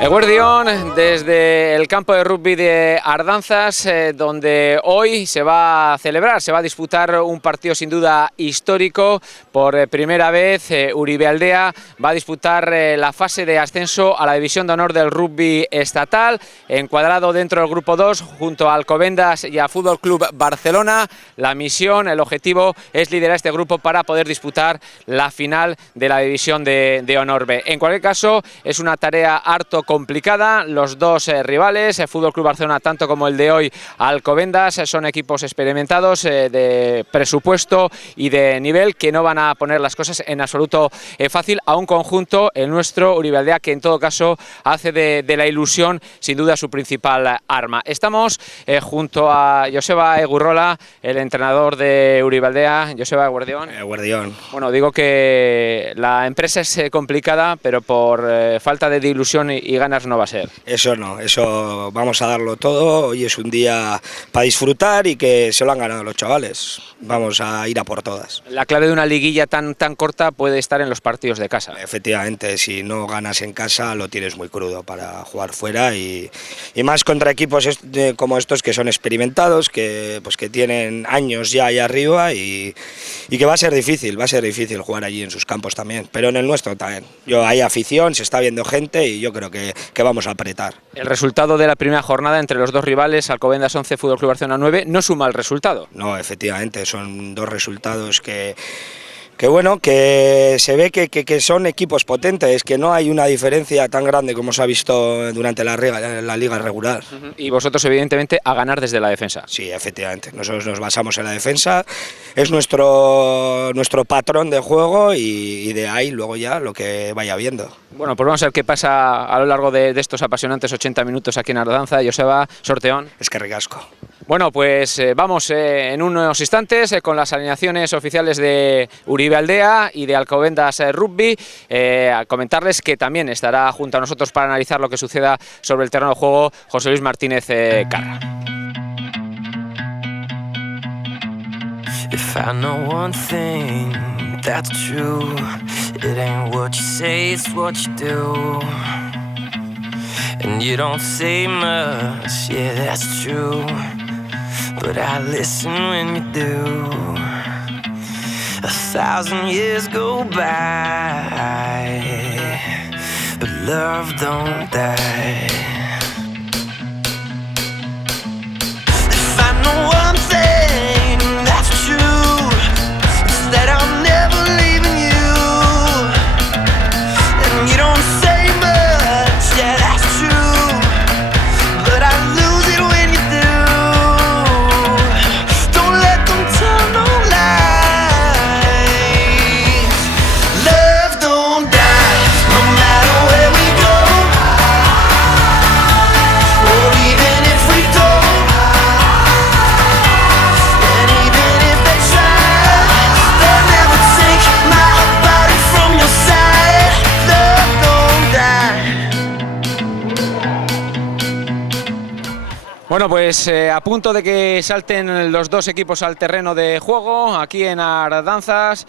Eguerdión, desde el campo de rugby de Ardanzas, donde hoy se va a celebrar, se va a disputar un partido sin duda histórico. Por primera vez Uribe Aldea va a disputar la fase de ascenso a la división de honor del rugby estatal, encuadrado dentro del grupo 2 junto a Alcobendas y a Fútbol Club Barcelona. La misión, el objetivo es liderar este grupo para poder disputar la final de la división de honor B. En cualquier caso, es una tarea harto complicada. Los dos rivales, el Fútbol Club Barcelona tanto como el de hoy, Alcobendas, son equipos experimentados de presupuesto y de nivel que no van a poner las cosas en absoluto fácil a un conjunto, el nuestro, Uribe Aldea, que en todo caso hace de la ilusión sin duda su principal arma. Estamos junto a Joseba Egurrola, el entrenador de Uribe Aldea. Joseba, eguerdión. Eguerdión. Bueno, digo que la empresa es complicada, pero por falta de ilusión y ganas no va a ser. Eso no, eso vamos a darlo todo. Hoy es un día para disfrutar y que se lo han ganado los chavales. Vamos a ir a por todas. La clave de una liguilla tan corta puede estar en los partidos de casa. Efectivamente, si no ganas en casa lo tienes muy crudo para jugar fuera y más contra equipos como estos que son experimentados, que tienen años ya ahí arriba y que va a ser difícil jugar allí en sus campos también, pero en el nuestro también. Hay afición, se está viendo gente y yo creo que vamos a apretar. El resultado de la primera jornada entre los dos rivales, Alcobendas 11, Fútbol Club Barcelona 9, no es un mal resultado. No, efectivamente, son dos resultados que se ve que son equipos potentes, que no hay una diferencia tan grande como se ha visto durante la liga regular. Y vosotros, evidentemente, a ganar desde la defensa. Sí, efectivamente, nosotros nos basamos en la defensa, es nuestro patrón de juego y de ahí luego ya lo que vaya viendo. Bueno, pues vamos a ver qué pasa a lo largo de estos apasionantes 80 minutos aquí en Ardanza. Joseba, sorteón. Es que ricasco. Bueno, pues vamos en unos instantes con las alineaciones oficiales de Uribe Aldea y de Alcobendas Rugby. A comentarles que también estará junto a nosotros para analizar lo que suceda sobre el terreno de juego José Luis Martínez Carra. If I know one thing that's true, it ain't what you say, it's what you do. And you don't say much, yeah, that's true, but I listen when you do. 1,000 years go by, but love don't die. If I know one thing that's true, it's that I'm never leaving you. And you don't say much, yeah, that's true, but I lose it when you do. Don't let them tell no lies. Love don't die, no matter where we go, or even if we don't. And even if they try, they'll never take my body from your side. Love don't die. Bueno, pues a punto de que salten los dos equipos al terreno de juego aquí en Ardanzas.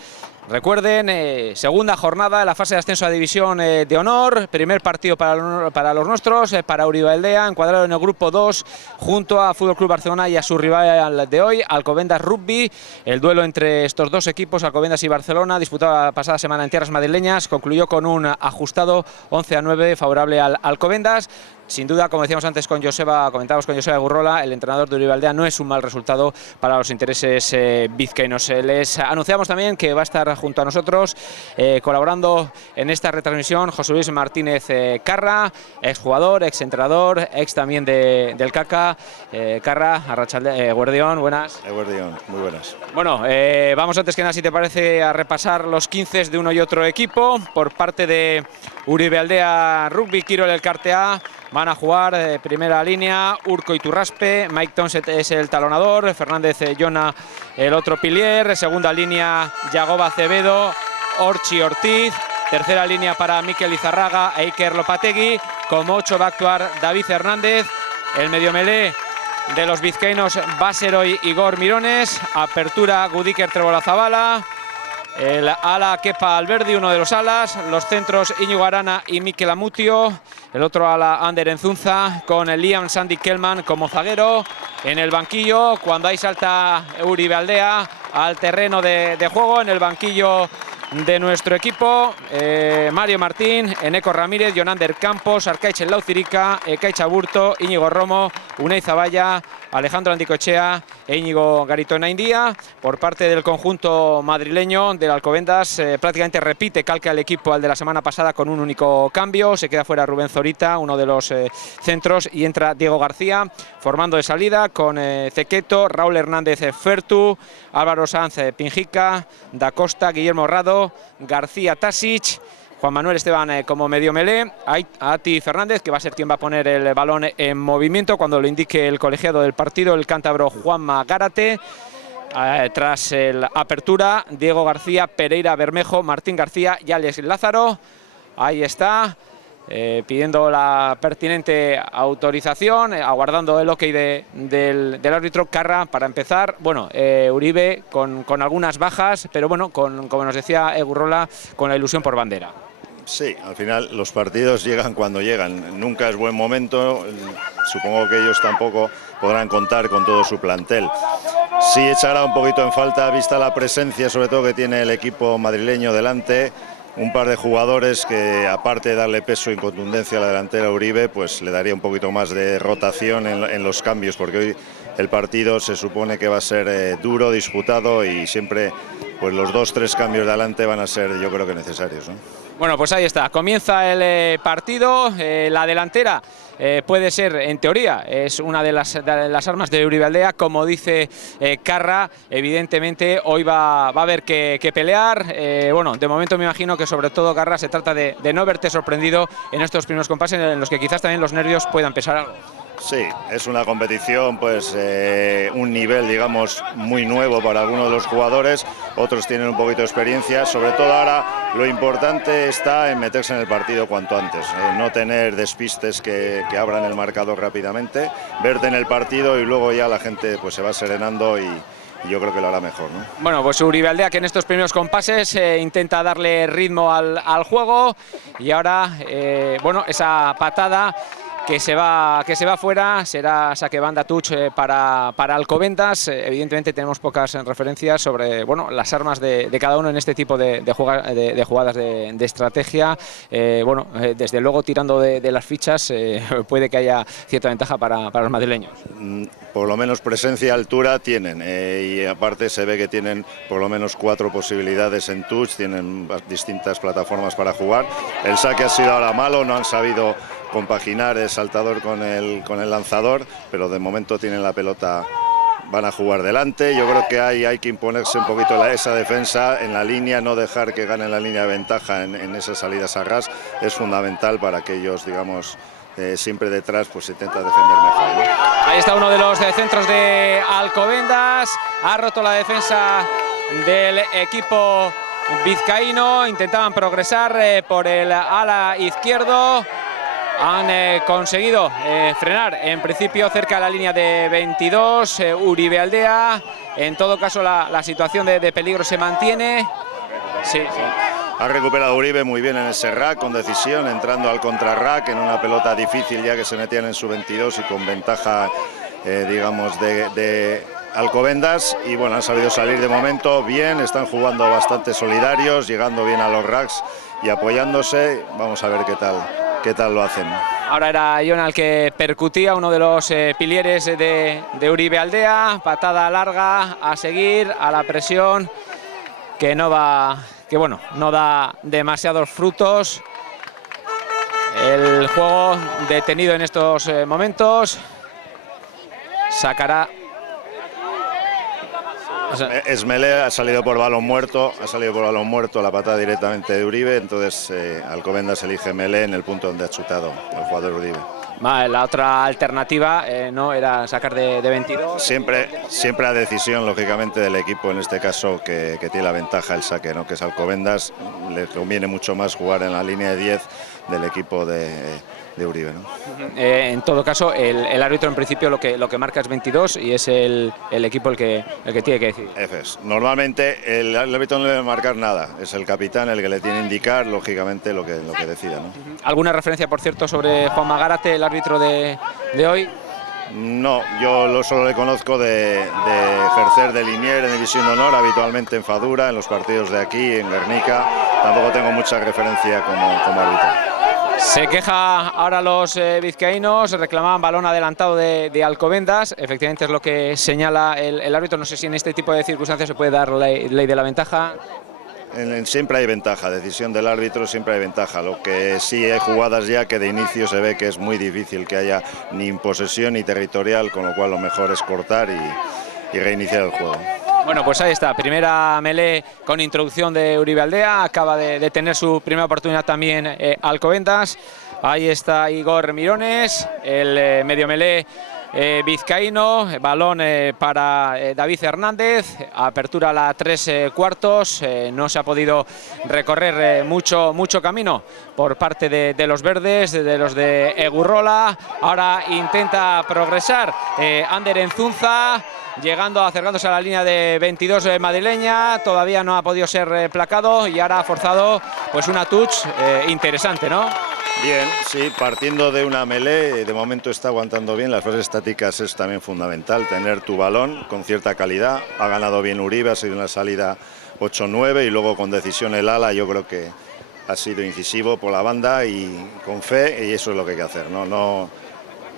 Recuerden, segunda jornada de la fase de ascenso a división de honor, primer partido para los nuestros, para Uribe Aldea, encuadrado en el grupo 2 junto a Fútbol Club Barcelona y a su rival de hoy, Alcobendas Rugby. El duelo entre estos dos equipos, Alcobendas y Barcelona, disputado la pasada semana en tierras madrileñas, concluyó con un ajustado 11-9 favorable al Alcobendas. Sin duda, como decíamos antes comentábamos con Joseba Egurrola, el entrenador de Uribe Aldea, no es un mal resultado para los intereses vizcaínos. Les anunciamos también que va a estar junto a nosotros colaborando en esta retransmisión José Luis Martínez Carra, exjugador, exentrenador, ex también del CACA. Carra, eguerdión, buenas. Eguerdión, muy buenas. Bueno, vamos antes que nada, si te parece, a repasar los 15 de uno y otro equipo. Por parte de Uribe Aldea Rugby, Quirol Elkartea, van a jugar primera línea Urco Iturraspe, Mike Townsend es el talonador, Fernández Jona el otro pilier, segunda línea Yagoba Acevedo, Orchi Ortiz, tercera línea para Mikel Izarraga e Iker Lopategui, como 8 va a actuar David Hernández, el medio melé de los vizcaínos Baseroy Igor Mirones, apertura Gudiker Trebolazabala, el ala Kepa Alberdi, uno de los alas, los centros Íñigo Arana y Mikel Amutio, el otro ala Ander Enzunza, con el Liam Sandy Kellman como zaguero. En el banquillo, cuando ahí salta Uribe Aldea al terreno de juego, en el banquillo de nuestro equipo, Mario Martín, Eneco Ramírez, Jonander Campos, Arcaiz Lauzirica, Ekaich Aburto, Íñigo Romo, Unai Zaballa, Alejandro Andicochea e Íñigo Garitonaindia. Por parte del conjunto madrileño del Alcobendas, prácticamente repite, calca el equipo al de la semana pasada con un único cambio. Se queda fuera Rubén Zorita, uno de los centros, y entra Diego García, formando de salida con Cequeto, Raúl Hernández Fertu, Álvaro Sanz Pinjica, Da Costa, Guillermo Rado, García Tasic, Juan Manuel Esteban como medio melé, Ati Fernández, que va a ser quien va a poner el balón en movimiento cuando lo indique el colegiado del partido, el cántabro Juanma Gárate. Tras la apertura, Diego García, Pereira Bermejo, Martín García y Alex Lázaro. Ahí está, pidiendo la pertinente autorización, aguardando el ok del árbitro Carra para empezar. Bueno, Uribe con algunas bajas, pero bueno, como nos decía Egurrola, con la ilusión por bandera. Sí, al final los partidos llegan cuando llegan, nunca es buen momento, supongo que ellos tampoco podrán contar con todo su plantel. Sí echará un poquito en falta, vista la presencia sobre todo que tiene el equipo madrileño delante, un par de jugadores que, aparte de darle peso y contundencia a la delantera Uribe, pues le daría un poquito más de rotación en los cambios, porque hoy el partido se supone que va a ser duro, disputado, y siempre pues los 2-3 cambios de adelante van a ser, yo creo que necesarios, ¿no? Bueno, pues ahí está, comienza el partido, la delantera puede ser, en teoría, es una de las armas de Uribe Aldea, como dice Carra. Evidentemente hoy va a haber que pelear. Bueno, de momento me imagino que sobre todo, Carra, se trata de no verte sorprendido en estos primeros compases en los que quizás también los nervios puedan pesar algo. Sí, es una competición, pues un nivel, digamos, muy nuevo para algunos de los jugadores, otros tienen un poquito de experiencia. Sobre todo ahora lo importante está en meterse en el partido cuanto antes, no tener despistes que abran el marcador rápidamente, verte en el partido y luego ya la gente pues se va serenando y yo creo que lo hará mejor, ¿no? Bueno, pues Uribe Aldea, que en estos primeros compases intenta darle ritmo al juego, y ahora, bueno, esa patada que se va fuera, será saque banda touch para Alcobendas. Evidentemente tenemos pocas referencias sobre, bueno, las armas de cada uno en este tipo de jugadas de estrategia. Bueno, desde luego, tirando de las fichas, puede que haya cierta ventaja para los madrileños. Por lo menos presencia y altura tienen, y aparte se ve que tienen por lo menos 4 posibilidades en touch, tienen distintas plataformas para jugar. El saque ha sido ahora malo, no han sabido compaginar el saltador con el lanzador, pero de momento tienen la pelota, van a jugar delante. Yo creo que hay que imponerse un poquito esa defensa en la línea, no dejar que ganen la línea de ventaja en esas salidas a ras, es fundamental para que ellos, digamos, siempre detrás pues se intenta defender mejor, ¿no? Ahí está uno de los centros de Alcobendas, ha roto la defensa del equipo vizcaíno, intentaban progresar por el ala izquierdo. Han conseguido frenar, en principio, cerca de la línea de 22, Uribe Aldea. En todo caso, la situación de peligro se mantiene. Sí. Ha recuperado Uribe muy bien en ese rack, con decisión, entrando al contrarrack en una pelota difícil ya que se metían en su 22 y con ventaja, digamos, de Alcobendas. Y bueno, han sabido salir de momento bien, están jugando bastante solidarios, llegando bien a los racks y apoyándose. Vamos a ver qué tal lo hacen. Ahora era Iona el que percutía, uno de los pilieres de Uribe Aldea. Patada larga a seguir, a la presión, que no da demasiados frutos. El juego detenido en estos momentos. Sacará. Esmelé ha salido por balón muerto, la patada directamente de Uribe, entonces Alcobendas elige Melé en el punto donde ha chutado el jugador Uribe. La otra alternativa no era sacar de 22. Siempre a decisión, lógicamente, del equipo, en este caso que tiene la ventaja el saque, ¿no? Que es Alcobendas. Le conviene mucho más jugar en la línea de 10 del equipo de Uribe, ¿no? En todo caso, el árbitro en principio lo que marca es 22 y es el equipo el que tiene que decidir. Eso es. Normalmente el árbitro no debe marcar nada, es el capitán el que le tiene que indicar, lógicamente, lo que decida, ¿no? ¿Alguna referencia, por cierto, sobre Juan Magárate, el árbitro de hoy? No, yo solo le conozco de ejercer de linier en División de Honor, habitualmente en Fadura, en los partidos de aquí, en Guernica. Tampoco tengo mucha referencia como árbitro. Se queja ahora los vizcaínos, reclamaban balón adelantado de Alcobendas, efectivamente es lo que señala el árbitro. No sé si en este tipo de circunstancias se puede dar ley de la ventaja. Siempre hay ventaja, decisión del árbitro siempre hay ventaja. Lo que sí hay jugadas ya que de inicio se ve que es muy difícil que haya ni posesión ni territorial, con lo cual lo mejor es cortar y reiniciar el juego. Bueno, pues ahí está, primera melee con introducción de Uribe Aldea, acaba de tener su primera oportunidad también Alcobendas. Ahí está Igor Mirones, el medio melee vizcaíno, balón para David Hernández, apertura a la 3/4, no se ha podido recorrer mucho camino por parte de los verdes, de los de Egurrola. Ahora intenta progresar Ander Enzunza, acercándose a la línea de 22 madrileña, todavía no ha podido ser placado y ahora ha forzado pues una touch interesante, ¿no? Bien, sí, partiendo de una melee, de momento está aguantando bien. Las fases estáticas es también fundamental, tener tu balón con cierta calidad. Ha ganado bien Uribe, ha sido una salida 8-9 y luego con decisión el ala, yo creo que ha sido incisivo por la banda y con fe, y eso es lo que hay que hacer,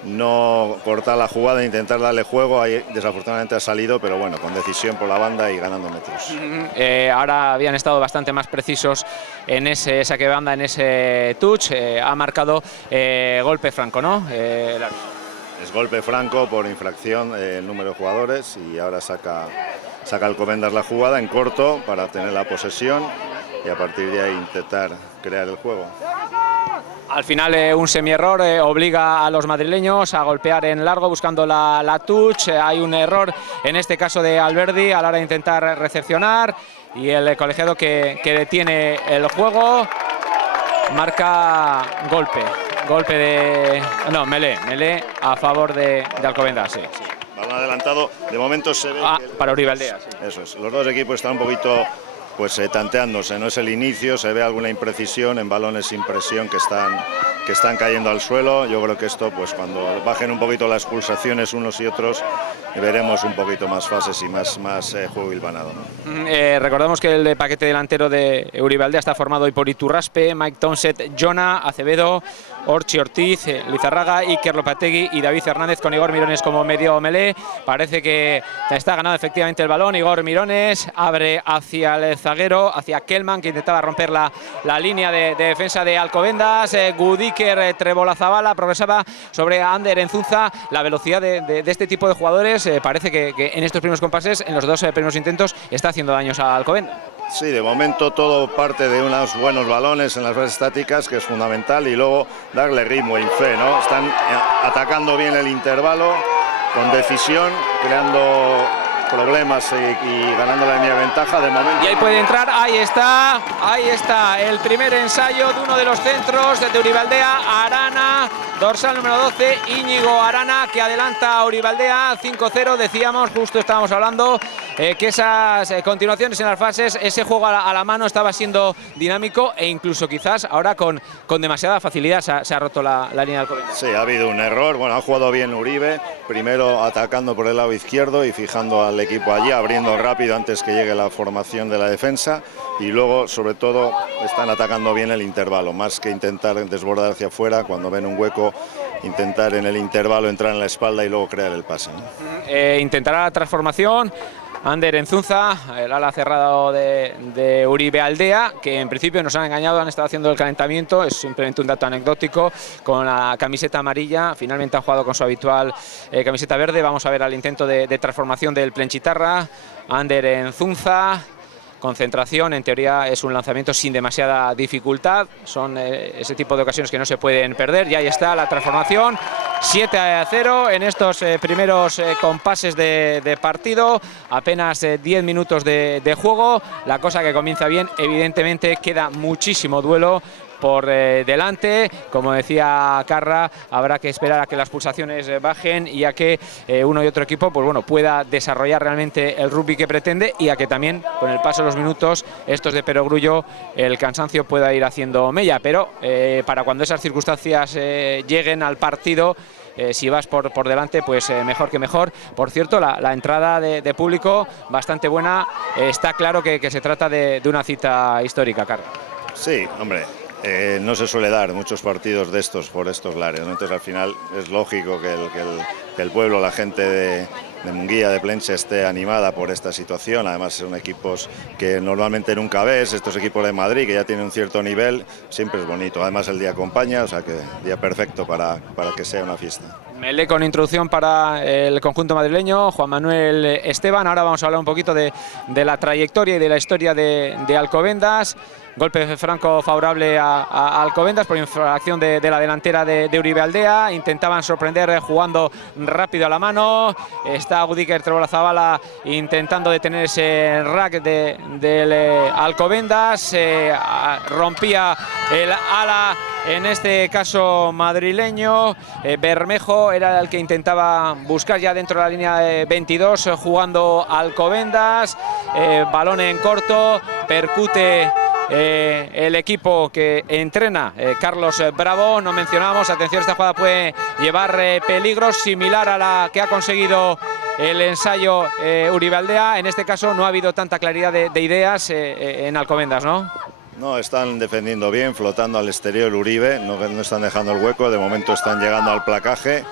no cortar la jugada e intentar darle juego. Ahí desafortunadamente ha salido, pero bueno, con decisión por la banda y ganando metros. Ahora habían estado bastante más precisos en ese saque de banda, en ese touch. Ha marcado golpe franco, ¿no? Es golpe franco por infracción el número de jugadores y ahora saca Alcobendas la jugada en corto para tener la posesión y a partir de ahí intentar crear el juego. Al final un semierror obliga a los madrileños a golpear en largo buscando la touch. Hay un error en este caso de Alberdi a la hora de intentar recepcionar y el colegiado que detiene el juego marca golpe de... no, melee a favor de Alcobendas, sí. Balón adelantado, de momento se ve para Uribe Aldea, sí. Eso es, los dos equipos están un poquito pues tanteándose, no es el inicio, se ve alguna imprecisión en balones sin presión que están cayendo al suelo. Yo creo que esto, pues cuando bajen un poquito las pulsaciones unos y otros, veremos un poquito más fases y más juego hilvanado, ¿no? Recordamos que el paquete delantero de Uribe Aldea está formado hoy por Iturraspe, Mike Townsend, Jona, Acevedo, Orchi Ortiz, Lizarraga, Iker Lopategui y David Hernández, con Igor Mirones como medio melee. Parece que está ganando efectivamente el balón. Igor Mirones abre hacia el zaguero, hacia Kellman, que intentaba romper la línea de defensa de Alcobendas. Gudiker Trebolazabala progresaba sobre Ander Enzunza. La velocidad de este tipo de jugadores parece que en estos primeros compases, en los dos primeros intentos, está haciendo daños a Alcobendas. Sí, de momento todo parte de unos buenos balones en las fases estáticas, que es fundamental, y luego darle ritmo y fe, ¿no? Están atacando bien el intervalo, con decisión, creando problemas y ganando la línea de ventaja de momento. Y ahí puede entrar, ahí está el primer ensayo de uno de los centros de Uribe Aldea, Arana, dorsal número 12, Íñigo Arana, que adelanta a Uribe Aldea 5-0. Decíamos, justo estábamos hablando, que esas continuaciones en las fases, ese juego a la mano estaba siendo dinámico e incluso quizás ahora con demasiada facilidad se ha roto la línea del Alcobendas. Sí, ha habido un error. Bueno, ha jugado bien Uribe, primero atacando por el lado izquierdo y fijando al equipo allí, abriendo rápido antes que llegue la formación de la defensa, y luego sobre todo están atacando bien el intervalo, más que intentar desbordar hacia afuera. Cuando ven un hueco, intentar en el intervalo entrar en la espalda y luego crear el pase, ¿no? Intentará la transformación Ander Enzunza, el ala cerrado de Uribe Aldea, que en principio nos han engañado, han estado haciendo el calentamiento, es simplemente un dato anecdótico, con la camiseta amarilla. Finalmente ha jugado con su habitual camiseta verde. Vamos a ver al intento de transformación del Plenchitarra. Ander Enzunza, concentración, en teoría es un lanzamiento sin demasiada dificultad, son ese tipo de ocasiones que no se pueden perder. Y ahí está la transformación, 7-0 en estos primeros compases de partido, apenas 10 minutos de juego, la cosa que comienza bien. Evidentemente queda muchísimo duelo por delante. Como decía Carra, habrá que esperar a que las pulsaciones bajen y a que uno y otro equipo pues bueno, pueda desarrollar realmente el rugby que pretende, y a que también con el paso de los minutos estos de perogrullo el cansancio pueda ir haciendo mella, pero para cuando esas circunstancias lleguen al partido, si vas por delante, pues mejor que mejor. Por cierto, la entrada de público bastante buena. Está claro que se trata de una cita histórica, Carlos. Sí, hombre, no se suele dar muchos partidos de estos por estos lares, ¿no? Entonces al final es lógico que el pueblo, la gente de Munguía, de Plense, esté animada por esta situación. Además son equipos que normalmente nunca ves, estos equipos de Madrid que ya tienen un cierto nivel, siempre es bonito. Además el día acompaña, o sea que día perfecto para que sea una fiesta. Melé con introducción para el conjunto madrileño, Juan Manuel Esteban. Ahora vamos a hablar un poquito de la trayectoria y de la historia de Alcobendas. Golpe franco favorable a Alcobendas por infracción de la delantera de Uribe Aldea. Intentaban sorprender jugando rápido a la mano. Está Gudiker Trebolazabala intentando detener ese rack del Alcobendas. Rompía el ala, en este caso madrileño. Bermejo era el que intentaba buscar ya dentro de la línea de 22, jugando Alcobendas. Balón en corto, percute el equipo que entrena Carlos Bravo. No mencionamos, atención, esta jugada puede llevar peligros, similar a la que ha conseguido el ensayo Uribe Aldea. En este caso no ha habido tanta claridad de ideas en Alcobendas, ¿no? No, están defendiendo bien, flotando al exterior Uribe, no están dejando el hueco, de momento están llegando al placaje.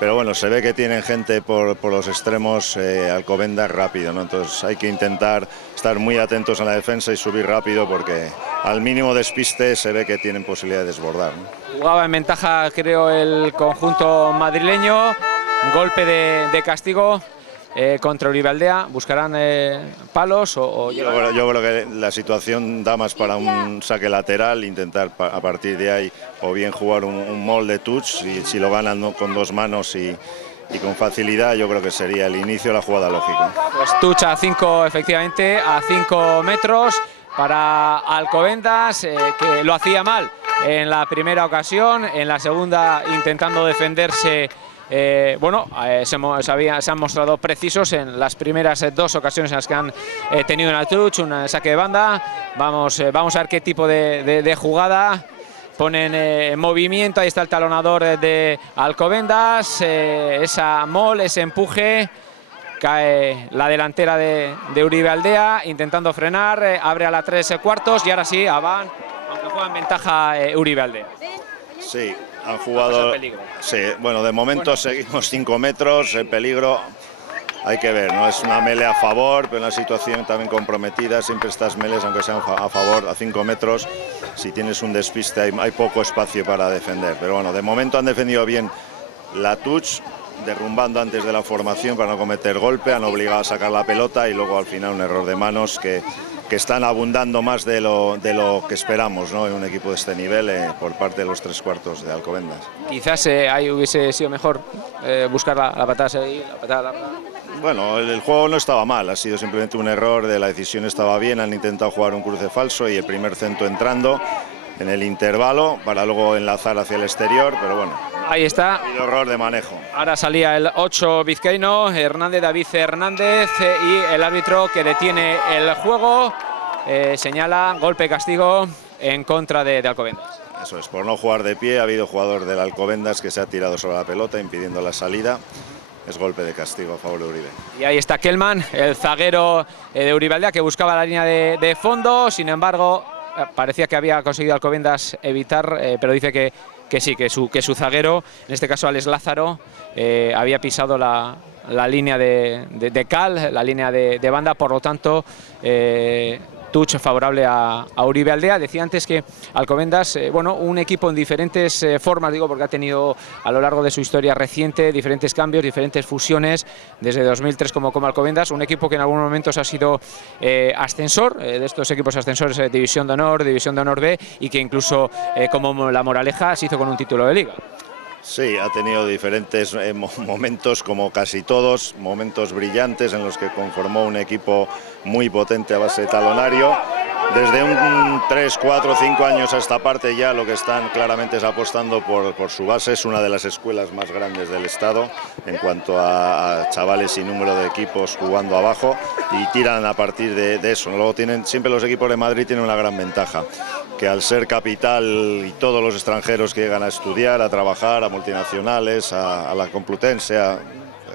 Pero bueno, se ve que tienen gente por los extremos Alcobendas rápido, ¿no? Entonces hay que intentar estar muy atentos en la defensa y subir rápido, porque al mínimo despiste se ve que tienen posibilidad de desbordar, ¿no? Jugaba en ventaja, creo, el conjunto madrileño. Golpe de castigo contra Uribe Aldea. ¿Buscarán palos o yo creo que la situación da más para un saque lateral, intentar a partir de ahí o bien jugar un molde touch, y si lo ganan, ¿no?, con dos manos y con facilidad, yo creo que sería el inicio de la jugada lógica. Pues touch a 5, efectivamente, a 5 metros para Alcobendas, que lo hacía mal en la primera ocasión, en la segunda intentando defenderse. Se han mostrado precisos en las primeras dos ocasiones en las que han tenido una touch, un saque de banda. Vamos a ver qué tipo de jugada ponen en movimiento. Ahí está el talonador de Alcobendas, esa mol, ese empuje. Cae la delantera de Uribe Aldea intentando frenar, abre a la 3/4 y ahora sí, Avan, aunque juega en ventaja Uribe Aldea. Sí, han jugado. Sí, bueno, de momento seguimos 5 metros, el peligro hay que ver, ¿no? Es una mele a favor, pero en una situación también comprometida, siempre estas meles, aunque sean a favor, a 5 metros, si tienes un despiste hay poco espacio para defender. Pero bueno, de momento han defendido bien la touch, derrumbando antes de la formación para no cometer golpe, han obligado a sacar la pelota y luego al final un error de manos que están abundando más de lo que esperamos, ¿no?, en un equipo de este nivel por parte de los 3/4 de Alcobendas. Quizás ahí hubiese sido mejor buscar la patada larga. Bueno, el juego no estaba mal, ha sido simplemente un error de la decisión, estaba bien, han intentado jugar un cruce falso y el primer centro entrando en el intervalo para luego enlazar hacia el exterior, pero bueno, ahí está. Ha habido error de manejo. Ahora salía el 8 vizcaíno, David Hernández, y el árbitro que detiene el juego señala golpe castigo en contra de Alcobendas. Eso es, por no jugar de pie, ha habido jugador del Alcobendas que se ha tirado sobre la pelota impidiendo la salida. Es golpe de castigo a favor de Uribe. Y ahí está Kellman, el zaguero de Uribe Aldea, que buscaba la línea de fondo. Sin embargo, parecía que había conseguido Alcobendas evitar, pero dice que sí, que su zaguero, en este caso Alex Lázaro, había pisado la línea de cal, la línea de banda. Por lo tanto, touch favorable a Uribe Aldea. Decía antes que Alcobendas, un equipo en diferentes formas, digo, porque ha tenido a lo largo de su historia reciente diferentes cambios, diferentes fusiones, desde 2003 como Alcobendas, un equipo que en algunos momentos ha sido ascensor, de estos equipos ascensores, División de Honor B, y que incluso como La Moraleja se hizo con un título de liga. Sí, ha tenido diferentes momentos, como casi todos, momentos brillantes en los que conformó un equipo muy potente a base de talonario, desde un 3, 4, 5 años a esta parte ya lo que están claramente es apostando por su base. Es una de las escuelas más grandes del estado en cuanto a chavales y número de equipos jugando abajo, y tiran a partir de eso. Luego siempre los equipos de Madrid tienen una gran ventaja, que al ser capital y todos los extranjeros que llegan a estudiar, a trabajar, a multinacionales, a la Complutense,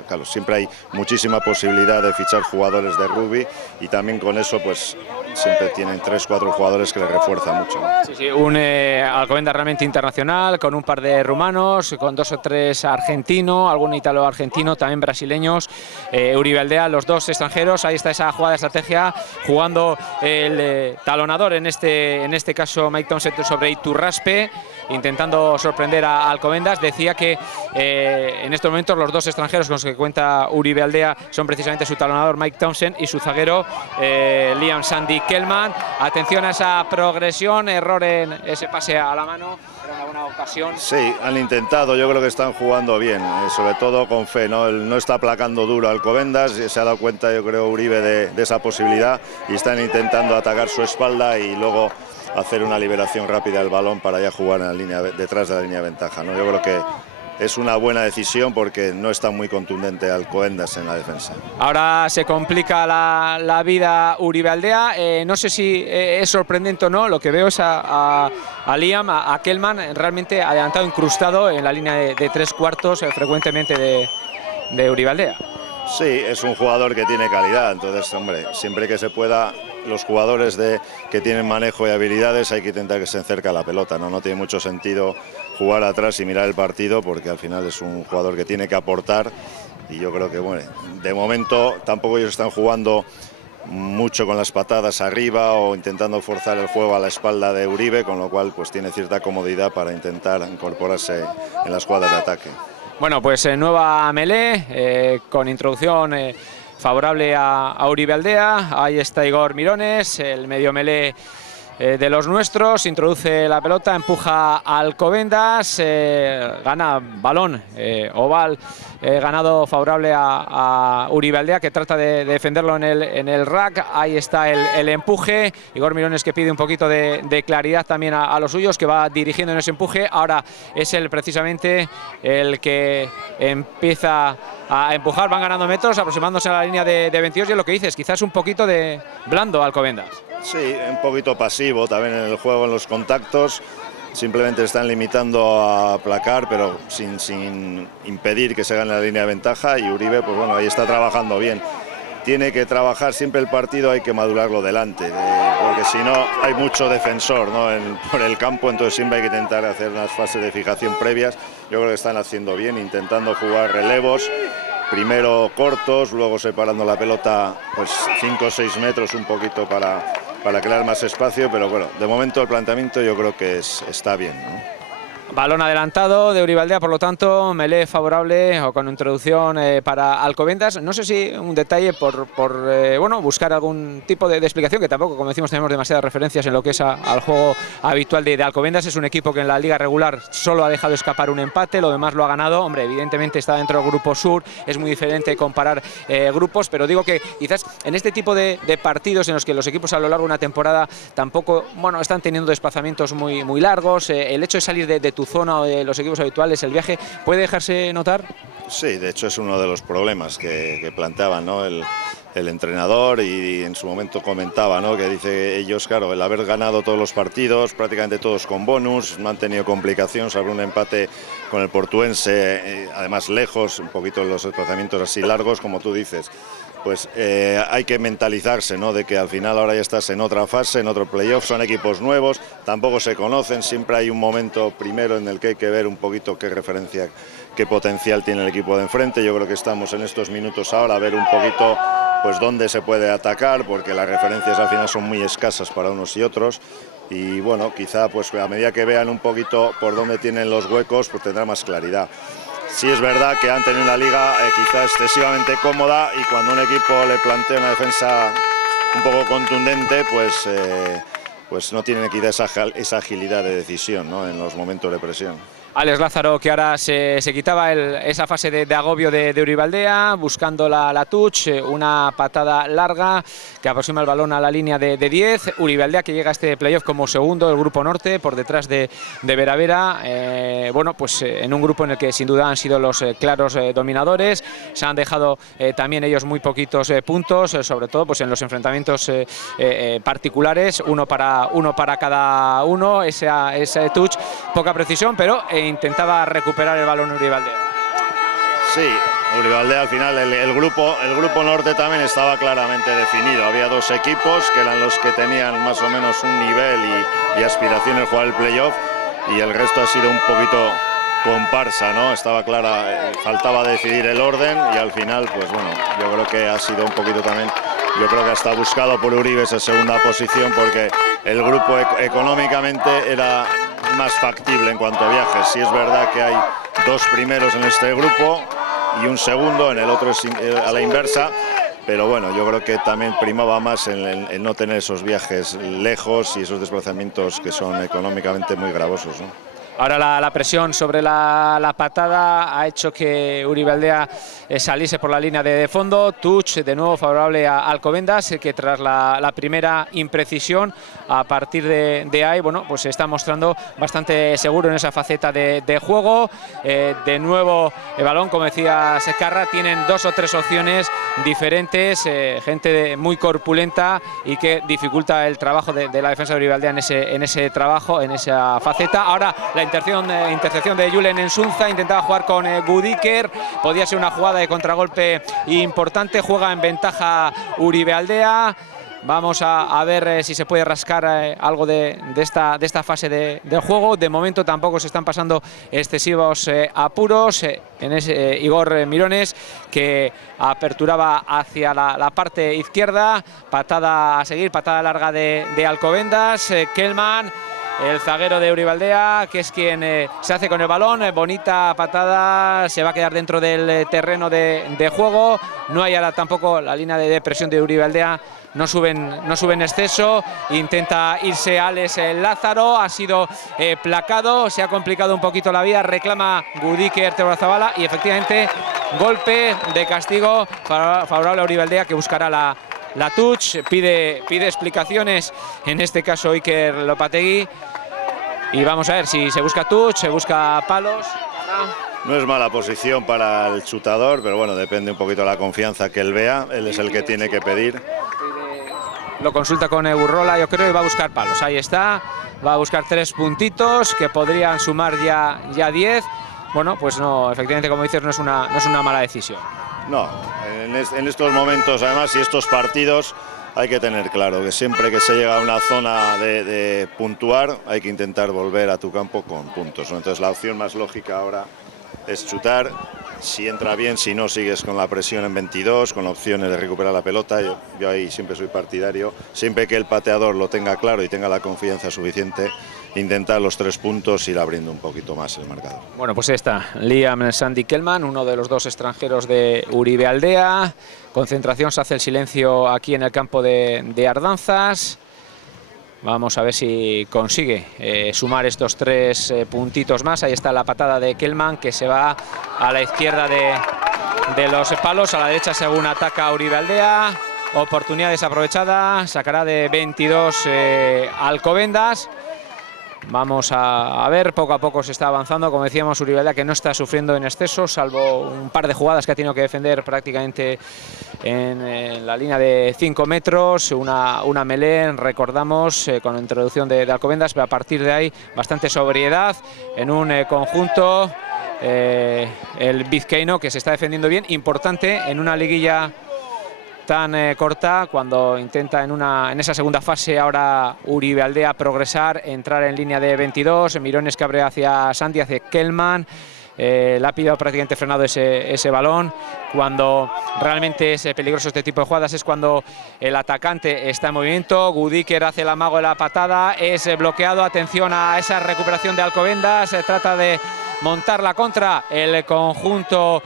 claro, siempre hay muchísima posibilidad de fichar jugadores de rugby, y también con eso pues siempre tienen 3 o 4 jugadores que les refuerzan mucho. Sí, sí, un Alcobendas realmente internacional, con un par de rumanos, con 2 o 3 argentinos, algún italo-argentino, también brasileños, Uribe Aldea, los 2 extranjeros. Ahí está esa jugada de estrategia, jugando el talonador, en este caso Mike Townsend, sobre Iturraspe, intentando sorprender a Alcobendas. Decía que en estos momentos los 2 extranjeros con los que cuenta Uribe Aldea son precisamente su talonador Mike Townsend y su zaguero Liam Sandy Kellman. Atención a esa progresión, error en ese pase a la mano, era una buena ocasión. Sí, han intentado, yo creo que están jugando bien, sobre todo con fe, ¿no? No está aplacando duro Alcobendas, se ha dado cuenta, yo creo, Uribe de esa posibilidad, y están intentando atacar su espalda y luego hacer una liberación rápida del balón para ya jugar en la línea, detrás de la línea de ventaja, ¿no? Yo creo que es una buena decisión porque no está muy contundente Alcobendas en la defensa. Ahora se complica la vida Uribe Aldea. No sé si es sorprendente o no, lo que veo es a Liam, a Kellman, realmente adelantado, incrustado en la línea de 3 cuartos frecuentemente de Uribe Aldea. Sí, es un jugador que tiene calidad, entonces, hombre, siempre que se pueda, los jugadores que tienen manejo y habilidades hay que intentar que se acerque a la pelota, ¿no? No tiene mucho sentido jugar atrás y mirar el partido, porque al final es un jugador que tiene que aportar, y yo creo que, bueno, de momento tampoco ellos están jugando mucho con las patadas arriba o intentando forzar el juego a la espalda de Uribe, con lo cual pues tiene cierta comodidad para intentar incorporarse en las jugadas de ataque. Bueno, pues nueva melee, con introducción favorable a Uribe Aldea. Ahí está Igor Mirones, el medio melee de los nuestros, introduce la pelota, empuja a Alcobendas, gana balón oval, ganado favorable a Uribe Aldea, que trata de defenderlo en el rack. Ahí está el empuje, Igor Mirones, que pide un poquito de claridad también a los suyos, que va dirigiendo en ese empuje. Ahora es él precisamente el que empieza a empujar, van ganando metros, aproximándose a la línea de 22, y es lo que dices, quizás un poquito de blando Alcobendas. Sí, un poquito pasivo también en el juego, en los contactos. Simplemente están limitando a aplacar, pero sin impedir que se gane la línea de ventaja. Y Uribe, pues bueno, ahí está trabajando bien. Tiene que trabajar siempre el partido, hay que madurarlo delante, porque si no hay mucho defensor, ¿no? por el campo, entonces siempre hay que intentar hacer unas fases de fijación previas. Yo creo que están haciendo bien, intentando jugar relevos. Primero cortos, luego separando la pelota pues 5 o 6 metros un poquito para crear más espacio, pero bueno, de momento el planteamiento yo creo que está bien, ¿no? Balón adelantado de Uribe Aldea, por lo tanto, melee favorable o con introducción para Alcobendas. No sé si un detalle por bueno, buscar algún tipo de explicación, que tampoco, como decimos, tenemos demasiadas referencias en lo que es al juego habitual de Alcobendas. Es un equipo que en la liga regular solo ha dejado escapar un empate, lo demás lo ha ganado. Hombre, evidentemente está dentro del grupo sur, es muy diferente comparar grupos, pero digo que quizás en este tipo de partidos en los que los equipos a lo largo de una temporada tampoco, bueno, están teniendo desplazamientos muy largos, el hecho de salir de tu zona o de los equipos habituales, el viaje, ¿puede dejarse notar? Sí, de hecho es uno de los problemas que planteaban, ¿no? El entrenador, y en su momento comentaba, ¿no? Que dice ellos, claro, el haber ganado todos los partidos, prácticamente todos con bonus, no han tenido complicaciones, habrá un empate con el Portuense, además lejos, un poquito los desplazamientos así largos, como tú dices. Pues hay que mentalizarse, ¿no? De que al final ahora ya estás en otra fase, en otro playoff, son equipos nuevos, tampoco se conocen, siempre hay un momento primero en el que hay que ver un poquito qué referencia, qué potencial tiene el equipo de enfrente. Yo creo que estamos en estos minutos ahora a ver un poquito pues dónde se puede atacar, porque las referencias al final son muy escasas para unos y otros, y bueno, quizá pues a medida que vean un poquito por dónde tienen los huecos, pues tendrá más claridad. Sí es verdad que han tenido una liga quizá excesivamente cómoda, y cuando un equipo le plantea una defensa un poco contundente, pues no tienen quizá esa agilidad de decisión, ¿no? En los momentos de presión. Alex Lázaro, que ahora se quitaba esa fase de agobio de Uribealdea, buscando la touch, una patada larga que aproxima el balón a la línea de 10. Uribealdea, que llega a este playoff como segundo del grupo norte, por detrás de Vera Vera. Bueno, pues en un grupo en el que sin duda han sido los claros dominadores. Se han dejado también ellos muy poquitos puntos, sobre todo pues en los enfrentamientos particulares, uno para cada uno. Ese touch, poca precisión, pero intentaba recuperar el balón Uribealdea. Sí, Uribealdea al final, el grupo norte también estaba claramente definido. Había dos equipos que eran los que tenían más o menos un nivel y aspiración en jugar el playoff, y el resto ha sido un poquito comparsa, ¿no? Estaba clara, faltaba decidir el orden, y al final, pues bueno, yo creo que ha sido un poquito también, yo creo que hasta buscado por Uribe esa segunda posición, porque el grupo económicamente era más factible en cuanto a viajes. Sí es verdad que hay dos primeros en este grupo y un segundo, en el otro es a la inversa, pero bueno, yo creo que también primaba más el no tener esos viajes lejos y esos desplazamientos que son económicamente muy gravosos, ¿no? Ahora la presión sobre la patada ha hecho que Uribealdea saliese por la línea de fondo. Touch de nuevo favorable a Alcobendas, que tras la primera imprecisión, a partir de ahí, bueno, pues se está mostrando bastante seguro en esa faceta de juego. De nuevo el balón, como decía Secarra, tienen dos o tres opciones diferentes, gente muy corpulenta y que dificulta el trabajo de la defensa de Uribealdea en ese trabajo, en esa faceta. Ahora la intercepción de Julen Ensunza, intentaba jugar con Gudiker, podía ser una jugada de contragolpe importante, juega en ventaja Uribealdea. Vamos a ver si se puede rascar algo de esta fase del juego. De momento tampoco se están pasando excesivos apuros. En ese Igor Mirones, que aperturaba hacia la parte izquierda, patada a seguir, patada larga de Alcobendas. Kellman, el zaguero de Uribealdea, que es quien se hace con el balón, bonita patada, se va a quedar dentro del terreno de juego. No hay ahora tampoco la línea de presión de Uribealdea, no suben exceso, intenta irse Alex Lázaro, ha sido placado, se ha complicado un poquito la vía, reclama Gudiker Teorazabala y efectivamente golpe de castigo favorable a Uribealdea, que buscará la touch, pide explicaciones, en este caso Iker Lopategui, y vamos a ver si se busca touch, se busca palos. No es mala posición para el chutador, pero bueno, depende un poquito de la confianza que él vea, él es el que tiene que pedir. Lo consulta con Burrola, yo creo, y va a buscar palos, ahí está, va a buscar 3 puntitos que podrían sumar ya 10. Bueno, pues no, efectivamente, como dices, no es una mala decisión. No, en estos momentos, además, y estos partidos, hay que tener claro que siempre que se llega a una zona de puntuar, hay que intentar volver a tu campo con puntos, ¿no? Entonces la opción más lógica ahora es chutar. Si entra bien, si no, sigues con la presión en 22, con opciones de recuperar la pelota. Yo ahí siempre soy partidario, siempre que el pateador lo tenga claro y tenga la confianza suficiente, intentar los 3 puntos, ir abriendo un poquito más el marcador. Bueno, pues está Liam Sandy Kellman, uno de los dos extranjeros de Uribealdea. Concentración, se hace el silencio aquí en el campo de Ardanzas. Vamos a ver si consigue sumar estos 3 puntitos más. Ahí está la patada de Kellman, que se va a la izquierda de los palos, a la derecha según ataca Uribealdea. Oportunidad desaprovechada, sacará de 22 Alcobendas. Vamos a ver, poco a poco se está avanzando, como decíamos, Uribealdea, que no está sufriendo en exceso, salvo un par de jugadas que ha tenido que defender prácticamente en la línea de 5 metros, una melé, recordamos, con la introducción de Alcobendas, pero a partir de ahí bastante sobriedad en un conjunto, el vizcaíno, que se está defendiendo bien, importante en una liguilla tan corta, cuando intenta en esa segunda fase ahora Uribealdea progresar, entrar en línea de 22, Mirones que abre hacia Santi, hacia Kellman. Le ha pillado prácticamente frenado ese balón. Cuando realmente es peligroso este tipo de jugadas es cuando el atacante está en movimiento. Gudiker hace el amago de la patada, es bloqueado. Atención a esa recuperación de Alcobendas, se trata de montar la contra el conjunto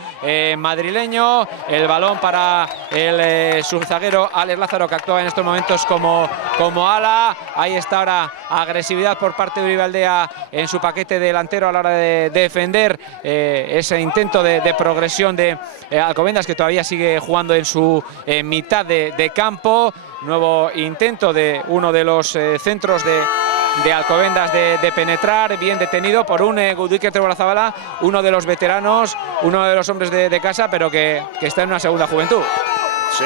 madrileño. El balón para el subzaguero Alex Lázaro, que actúa en estos momentos como ala. Ahí está ahora agresividad por parte de Uribe Aldea en su paquete delantero a la hora de defender ese intento de progresión de Alcobendas, que todavía sigue jugando en su mitad de campo. Nuevo intento de uno de los centros de Alcobendas de penetrar, bien detenido por un Gudiker Treborazabala, uno de los veteranos, uno de los hombres de casa, pero que está en una segunda juventud. Sí,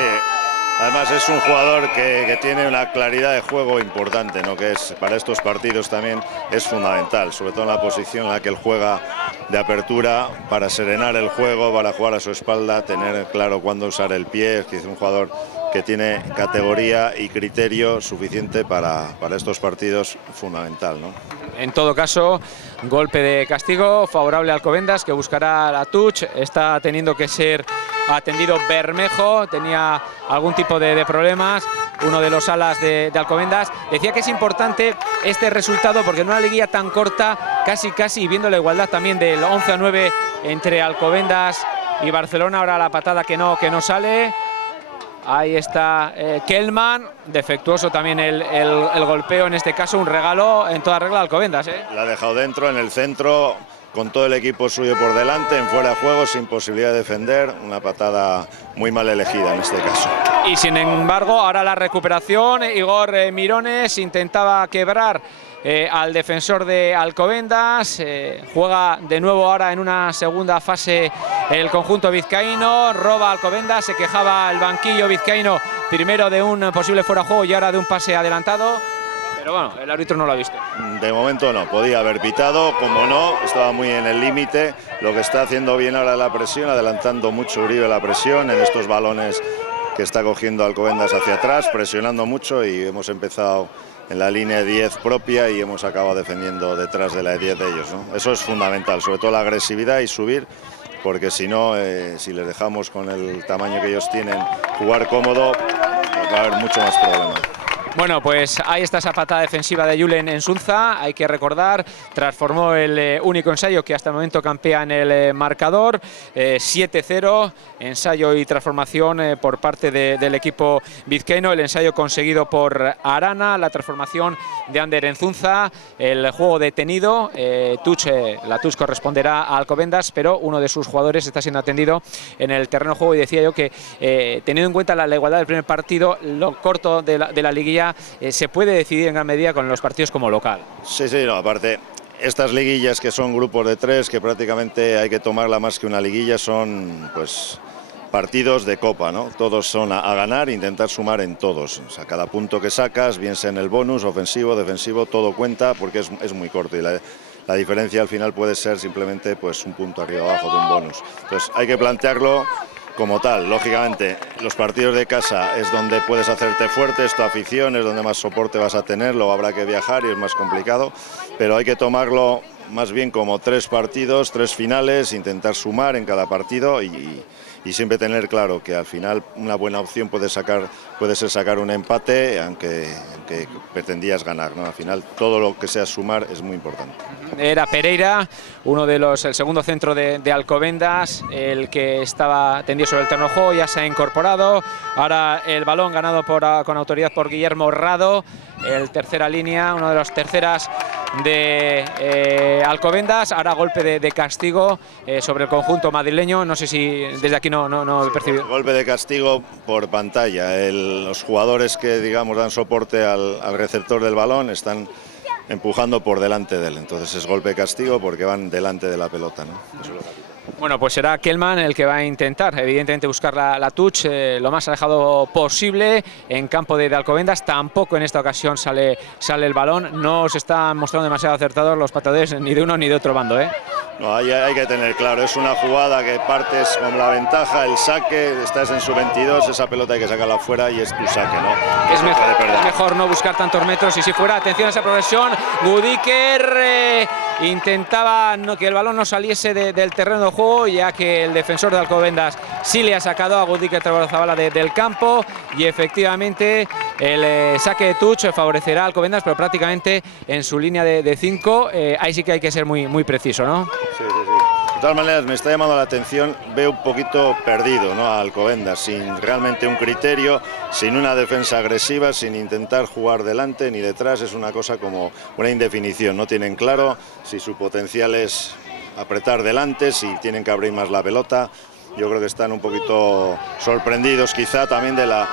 además es un jugador que tiene una claridad de juego importante, ¿no? Que es para estos partidos también es fundamental, sobre todo en la posición en la que él juega de apertura, para serenar el juego, para jugar a su espalda, tener claro cuándo usar el pie. Es un jugador que tiene categoría y criterio suficiente para estos partidos, fundamental, ¿no? En todo caso, golpe de castigo favorable a Alcobendas, que buscará la touch. Está teniendo que ser atendido Bermejo, tenía algún tipo de problemas, uno de los alas de Alcobendas. Decía que es importante este resultado porque en una liguilla tan corta, casi, y viendo la igualdad también del 11-9 entre Alcobendas y Barcelona, ahora la patada que no sale. Ahí está Kellman, defectuoso también el golpeo, en este caso un regalo en toda regla a Alcobendas. La ha dejado dentro, en el centro, con todo el equipo suyo por delante, en fuera de juego, sin posibilidad de defender, una patada muy mal elegida en este caso. Y sin embargo, ahora la recuperación, Igor Mirones intentaba quebrar al defensor de Alcobendas, juega de nuevo ahora en una segunda fase el conjunto vizcaíno, roba Alcobendas, se quejaba el banquillo vizcaíno primero de un posible fuera de juego y ahora de un pase adelantado, pero bueno, el árbitro no lo ha visto. De momento no, podía haber pitado, como no, estaba muy en el límite. Lo que está haciendo bien ahora la presión, adelantando mucho Uribe la presión en estos balones que está cogiendo Alcobendas hacia atrás, presionando mucho, y hemos empezado en la línea 10 propia y hemos acabado defendiendo detrás de la 10 de ellos, ¿no? Eso es fundamental, sobre todo la agresividad y subir, porque si no, si les dejamos con el tamaño que ellos tienen jugar cómodo, va a haber mucho más problemas. Bueno, pues ahí está esa patada defensiva de Julen Ensunza. Hay que recordar, transformó el único ensayo que hasta el momento campea en el marcador, 7-0, ensayo y transformación por parte del equipo vizcaíno. El ensayo conseguido por Arana, la transformación de Ander Ensunza, el juego detenido, la touch corresponderá a Alcobendas, pero uno de sus jugadores está siendo atendido en el terreno de juego, y decía yo que teniendo en cuenta la igualdad del primer partido, lo corto de la liguilla, se puede decidir en gran medida con los partidos como local. Sí, no, aparte, estas liguillas que son grupos de 3, que prácticamente hay que tomarla más que una liguilla, son pues partidos de copa, ¿no? Todos son a ganar, intentar sumar en todos. O sea, cada punto que sacas, bien sea en el bonus, ofensivo, defensivo, todo cuenta porque es muy corto, y la diferencia al final puede ser simplemente pues un punto arriba o abajo de un bonus. Entonces hay que plantearlo como tal. Lógicamente, los partidos de casa es donde puedes hacerte fuerte, es tu afición, es donde más soporte vas a tener, luego habrá que viajar y es más complicado, pero hay que tomarlo más bien como 3 partidos, 3 finales, intentar sumar en cada partido y siempre tener claro que al final una buena opción puede ser sacar un empate, aunque pretendías ganar, ¿no? Al final todo lo que sea sumar es muy importante. Era Pereira, el segundo centro de Alcobendas, el que estaba tendido sobre el terreno de juego, ya se ha incorporado. Ahora el balón ganado con autoridad por Guillermo Rado, el tercera línea, uno de los terceras de Alcobendas. Ahora golpe de castigo sobre el conjunto madrileño. No sé si desde aquí no he percibido. Golpe de castigo por pantalla. Los jugadores que digamos dan soporte al receptor del balón están empujando por delante de él. Entonces es golpe de castigo porque van delante de la pelota, ¿no? Eso es lo que... Bueno, pues será Kellman el que va a intentar, evidentemente, buscar la touch lo más alejado posible en campo de Alcobendas. Tampoco en esta ocasión sale el balón. No se están mostrando demasiado acertados los pateadores ni de uno ni de otro bando, ¿eh? No, hay que tener claro, es una jugada que partes con la ventaja, el saque, estás en su 22, esa pelota hay que sacarla afuera y es tu saque, ¿no? Es mejor no buscar tantos metros, y si fuera, atención a esa progresión, Gudiker intentaba que el balón no saliese del terreno de juego, ya que el defensor de Alcobendas sí le ha sacado a Gudiker Treborazabala del campo, y efectivamente el saque de touch favorecerá a Alcobendas, pero prácticamente en su línea de 5, ahí sí que hay que ser muy preciso, ¿no? Sí. De todas maneras, me está llamando la atención, veo un poquito perdido, ¿no?, a Alcobendas, sin realmente un criterio, sin una defensa agresiva, sin intentar jugar delante ni detrás. Es una cosa como una indefinición, no tienen claro si su potencial es apretar delante, si tienen que abrir más la pelota. Yo creo que están un poquito sorprendidos quizá también de la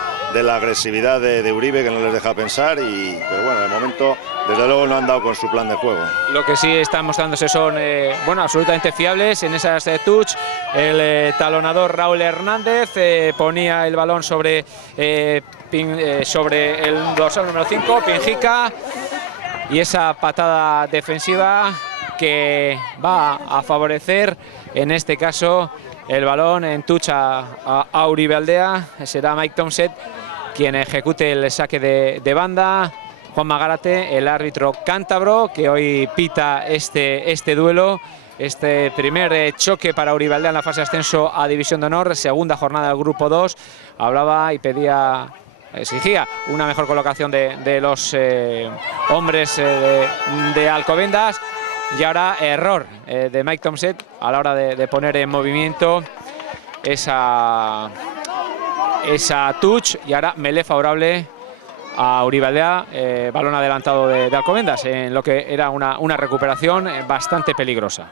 agresividad de Uribe, que no les deja pensar, pero bueno, de momento desde luego no han dado con su plan de juego. Lo que sí están mostrándose son absolutamente fiables en esas touch. El talonador Raúl Hernández ponía el balón sobre el dorsal número 5, Pinjica, y esa patada defensiva que va a favorecer en este caso el balón en touch a Uribe Aldea. Será Mike Thompson quien ejecute el saque de banda. Juan Magárate, el árbitro cántabro, que hoy pita este duelo, este primer choque para Uribe Aldea en la fase de ascenso a División de Honor, segunda jornada del Grupo 2. Hablaba y exigía una mejor colocación de los hombres de Alcobendas. Y ahora error de Mike Thompson a la hora de poner en movimiento esa touch, y ahora melee favorable a Uribe Aldea, balón adelantado de Alcobendas en lo que era una recuperación bastante peligrosa.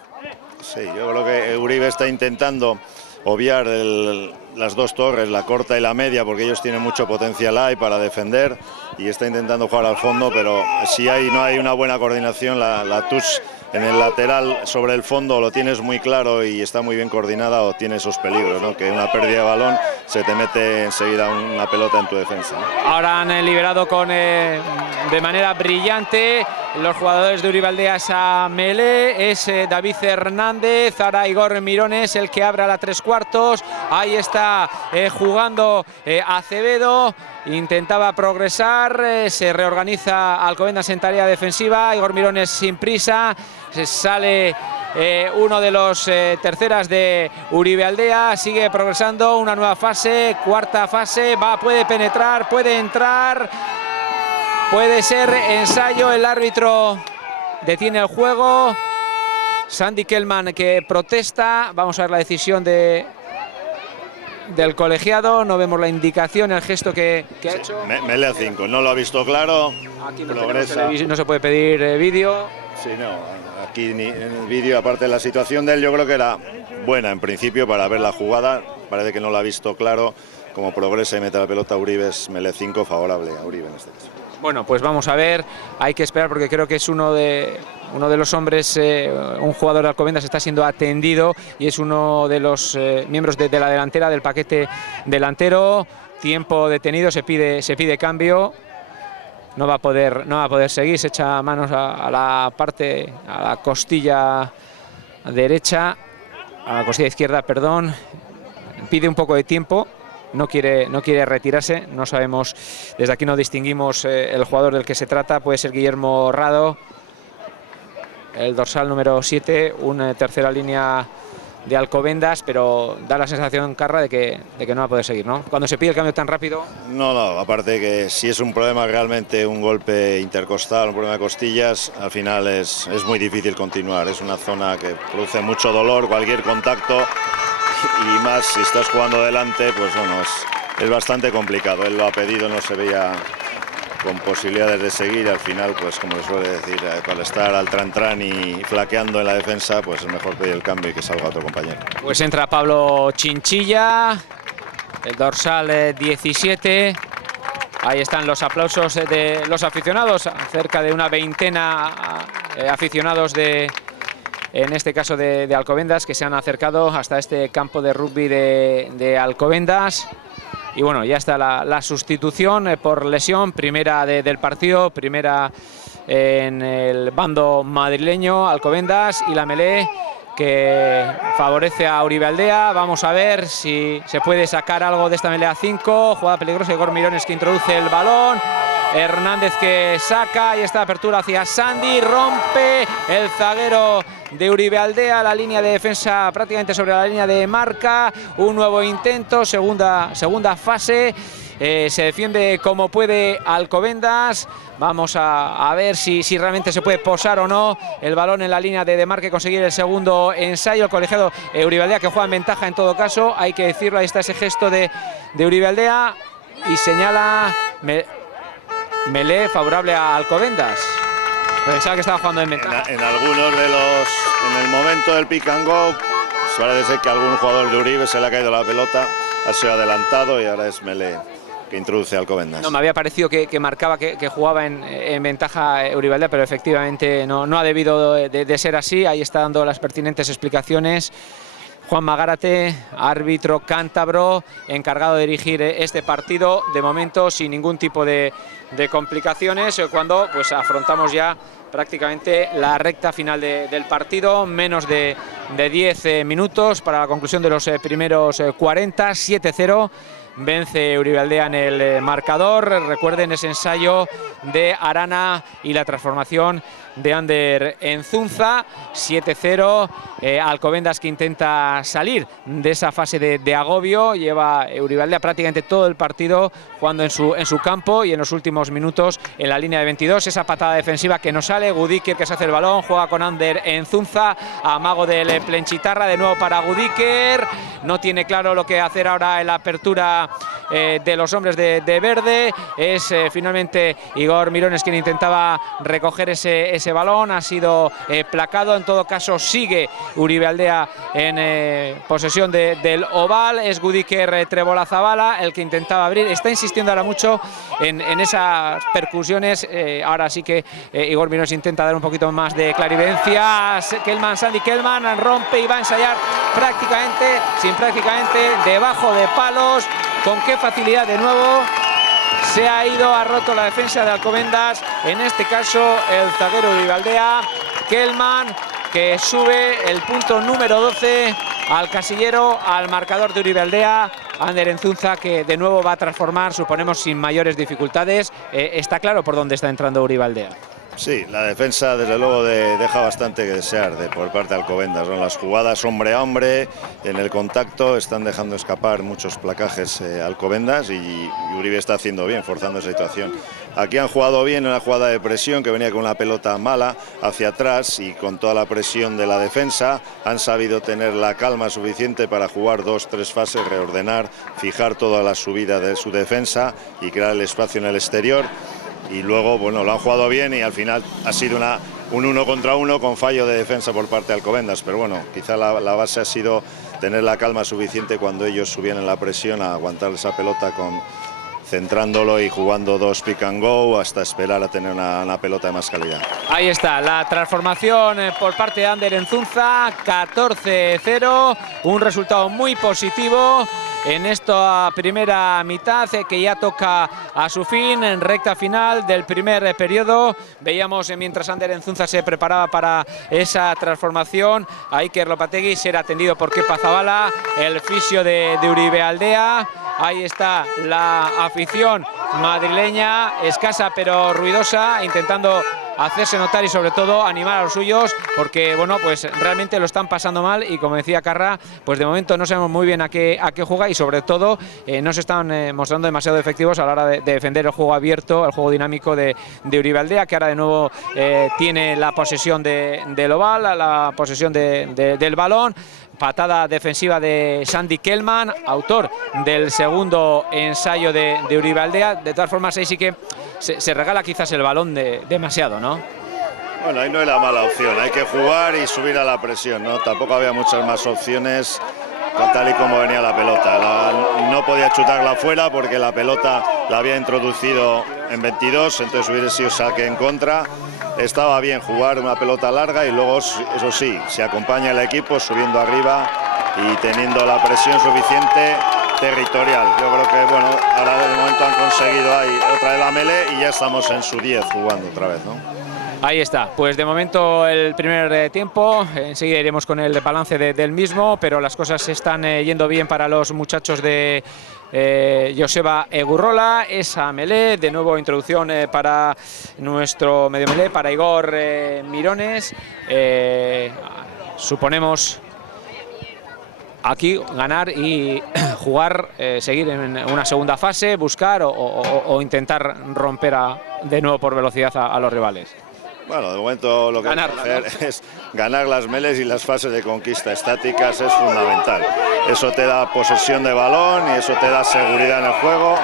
Sí, yo creo que Uribe está intentando obviar las dos torres, la corta y la media, porque ellos tienen mucho potencial ahí para defender, y está intentando jugar al fondo, pero si no hay una buena coordinación, la touch en el lateral sobre el fondo lo tienes muy claro y está muy bien coordinada, o tiene esos peligros, ¿no?, que una pérdida de balón se te mete enseguida una pelota en tu defensa, ¿no? Ahora han liberado de manera brillante los jugadores de Uribe Aldea esa melee. Es David Hernández, ahora Igor Mirones el que abre a la 3/4. Ahí está jugando Acevedo, intentaba progresar, se reorganiza Alcobendas en tarea defensiva. Igor Mirones sin prisa, se sale uno de los terceras de Uribe Aldea, sigue progresando, una nueva fase, cuarta fase, puede penetrar, puede entrar, puede ser ensayo. El árbitro detiene el juego, Sandy Kellman que protesta. Vamos a ver la decisión del colegiado, no vemos la indicación, el gesto que ha hecho. Melea 5, no lo ha visto claro. Aquí no se puede pedir vídeo. Sí, no, aquí en el vídeo, aparte de la situación de él, yo creo que era buena en principio para ver la jugada. Parece que no lo ha visto claro. Como progresa y mete la pelota a Uribe, es Melea 5 favorable a Uribe en este caso. Bueno, pues vamos a ver, hay que esperar porque creo que es uno de los hombres, un jugador de Alcobendas está siendo atendido y es uno de los miembros de la delantera, del paquete delantero. Tiempo detenido, se pide cambio. No va a poder seguir, se echa manos a la costilla derecha, a la costilla izquierda, perdón. Pide un poco de tiempo. No quiere retirarse, no sabemos, desde aquí no distinguimos el jugador del que se trata. Puede ser Guillermo Rado, el dorsal número 7, una tercera línea de Alcobendas, pero da la sensación, Carra, de que no va a poder seguir, ¿no? Cuando se pide el cambio tan rápido. No, aparte que si es un problema realmente, un golpe intercostal, un problema de costillas, al final es muy difícil continuar. Es una zona que produce mucho dolor, cualquier contacto, y más si estás jugando delante, pues bueno, es bastante complicado. Él lo ha pedido, no se veía con posibilidades de seguir, y al final, pues como se suele decir, para estar al tran y flaqueando en la defensa, pues es mejor pedir el cambio y que salga otro compañero. Pues entra Pablo Chinchilla, el dorsal 17. Ahí están los aplausos de los aficionados, cerca de una veintena aficionados en este caso de Alcobendas, que se han acercado hasta este campo de rugby de Alcobendas. Y bueno, ya está la sustitución por lesión, primera del partido, primera en el bando madrileño, Alcobendas, y la melee que favorece a Uribe Aldea. Vamos a ver si se puede sacar algo de esta melea 5. Jugada peligrosa, Igor Mirones que introduce el balón. Hernández que saca, y esta apertura hacia Sandy, rompe el zaguero de Uribe Aldea, la línea de defensa prácticamente sobre la línea de marca. Un nuevo intento, segunda fase. se defiende como puede Alcobendas. Vamos a ver si realmente se puede posar o no el balón en la línea de marque, conseguir el segundo ensayo. El colegiado Uribe Aldea, que juega en ventaja en todo caso, hay que decirlo. Ahí está ese gesto de Uribe Aldea y señala Melé favorable a Alcobendas. Pensaba que estaba jugando en ventaja. En algunos de en el momento del pick and go, parece ser que algún jugador de Uribe se le ha caído la pelota, ha sido adelantado y ahora es Melé que introduce a Alcobendas. No, me había parecido que marcaba que jugaba en ventaja Uribe Aldea, pero efectivamente no ha debido de ser así. Ahí está dando las pertinentes explicaciones Juan Magárate, árbitro cántabro, encargado de dirigir este partido, de momento sin ningún tipo de complicaciones, cuando pues afrontamos ya prácticamente la recta final del partido. Menos de 10 minutos para la conclusión de los primeros 40, 7-0. Vence Uribe Aldea en el marcador. Recuerden ese ensayo de Arana y la transformación de Ander Enzunza. 7-0. Alcobendas, que intenta salir de esa fase de agobio. Lleva Uribe Aldea prácticamente todo el partido jugando en su campo, y en los últimos minutos en la línea de 22. Esa patada defensiva que no sale. Gudiker, que se hace el balón, juega con Ander Enzunza, amago del Plenchitarra, de nuevo para Gudiker. No tiene claro lo que hacer ahora en la apertura de los hombres de verde. Es finalmente Igor Mirones quien intentaba recoger ese balón. Ha sido placado. En todo caso sigue Uribe Aldea en posesión del oval. Es Gudiker Trebolazabala el que intentaba abrir. Está insistiendo ahora mucho en esas percusiones. Ahora sí que Igor Mirones intenta dar un poquito más de clarividencia. Sandy Kellman rompe y va a ensayar prácticamente debajo de palos. Con qué facilidad de nuevo ha roto la defensa de Alcobendas. En este caso el zaguero Uribe Aldea, Kellman, que sube el punto número 12 al casillero, al marcador de Uribe Aldea. Ander Enzunza, que de nuevo va a transformar, suponemos sin mayores dificultades. Está claro por dónde está entrando Uribe Aldea. Sí, la defensa desde luego deja bastante que desear por parte de Alcobendas, ¿no? Las jugadas hombre a hombre, en el contacto, están dejando escapar muchos placajes Alcobendas, y Uribe está haciendo bien, forzando esa situación. Aquí han jugado bien en la jugada de presión, que venía con una pelota mala hacia atrás, y con toda la presión de la defensa han sabido tener la calma suficiente para jugar 2-3 fases, reordenar, fijar toda la subida de su defensa y crear el espacio en el exterior. Y luego, bueno, lo han jugado bien, y al final ha sido un 1 contra 1 con fallo de defensa por parte de Alcobendas. Pero bueno, quizá la base ha sido tener la calma suficiente cuando ellos subían en la presión, a aguantar esa pelota centrándolo y jugando 2 pick and go hasta esperar a tener una pelota de más calidad. Ahí está la transformación por parte de Ander Enzunza. 14-0, un resultado muy positivo en esta primera mitad, que ya toca a su fin, en recta final del primer periodo. Veíamos mientras Ander Enzunza se preparaba para esa transformación a Iker Lopategui, ser atendido por Kepa Zabala, el fisio de Uribe Aldea. Ahí está la afición madrileña, escasa pero ruidosa, intentando hacerse notar y sobre todo animar a los suyos, porque bueno, pues realmente lo están pasando mal, y como decía Carra, pues de momento no sabemos muy bien a qué juega, y sobre todo no se están mostrando demasiado efectivos a la hora de defender el juego abierto, el juego dinámico de Uribe Aldea, que ahora de nuevo tiene la posesión del oval, la posesión del balón. Patada defensiva de Sandy Kellman, autor del segundo ensayo de Uribe Aldea. De todas formas, ahí sí que se regala quizás el balón demasiado, ¿no? Bueno, ahí no era mala opción, hay que jugar y subir a la presión, ¿no? Tampoco había muchas más opciones, tal y como venía la pelota. No podía chutarla fuera porque la pelota la había introducido en 22, entonces hubiera sido saque en contra. Estaba bien jugar una pelota larga, y luego, eso sí, se acompaña el equipo subiendo arriba y teniendo la presión suficiente territorial. Yo creo que, bueno, ahora de momento han conseguido ahí otra de la Melé, y ya estamos en su 10 jugando otra vez, ¿no? Ahí está, pues de momento el primer tiempo, enseguida iremos con el balance del mismo, pero las cosas se están yendo bien para los muchachos de Joseba Egurrola. Esa Melé, de nuevo introducción para nuestro medio Melé, para Igor Mirones. Suponemos aquí ganar y jugar, seguir en una segunda fase, buscar o intentar romper de nuevo por velocidad a los rivales. Bueno, de momento lo que hay que hacer es ganar las meles y las fases de conquista estáticas es fundamental. Eso te da posesión de balón y eso te da seguridad en el juego.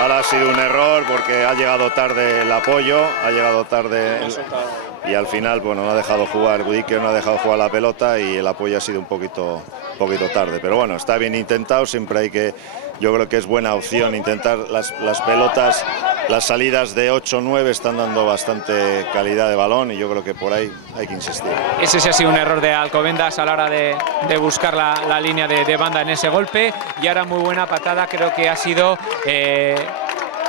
Ahora ha sido un error porque ha llegado tarde el apoyo, ha llegado tarde y al final bueno, no ha dejado jugar, Budiker no ha dejado jugar la pelota y el apoyo ha sido un poquito tarde. Pero bueno, está bien intentado, siempre hay que, yo creo que es buena opción intentar las pelotas, las salidas de 8-9 están dando bastante calidad de balón y yo creo que por ahí hay que insistir. Ese sí ha sido un error de Alcobendas a la hora de buscar la línea de banda en ese golpe, y ahora muy buena patada, creo que ha sido,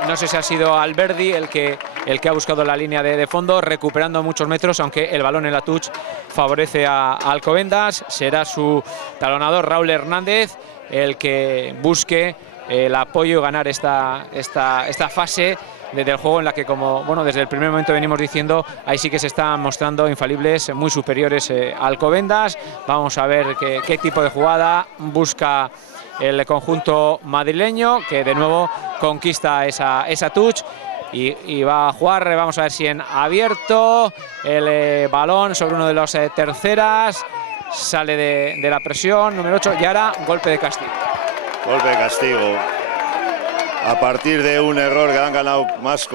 no sé si ha sido Alberdi el que ha buscado la línea de fondo, recuperando muchos metros, aunque el balón en la touch favorece a Alcobendas. Será su talonador Raúl Hernández el que busque el apoyo y ganar esta fase del juego, en la que, como bueno, desde el primer momento venimos diciendo, ahí sí que se están mostrando infalibles muy superiores a Alcobendas. Vamos a ver qué tipo de jugada busca el conjunto madrileño, que de nuevo conquista esa touch y va a jugar. Vamos a ver si en abierto el balón sobre uno de los terceras, sale de la presión, número 8, y ahora golpe de castigo. Golpe de castigo. A partir de un error que han ganado más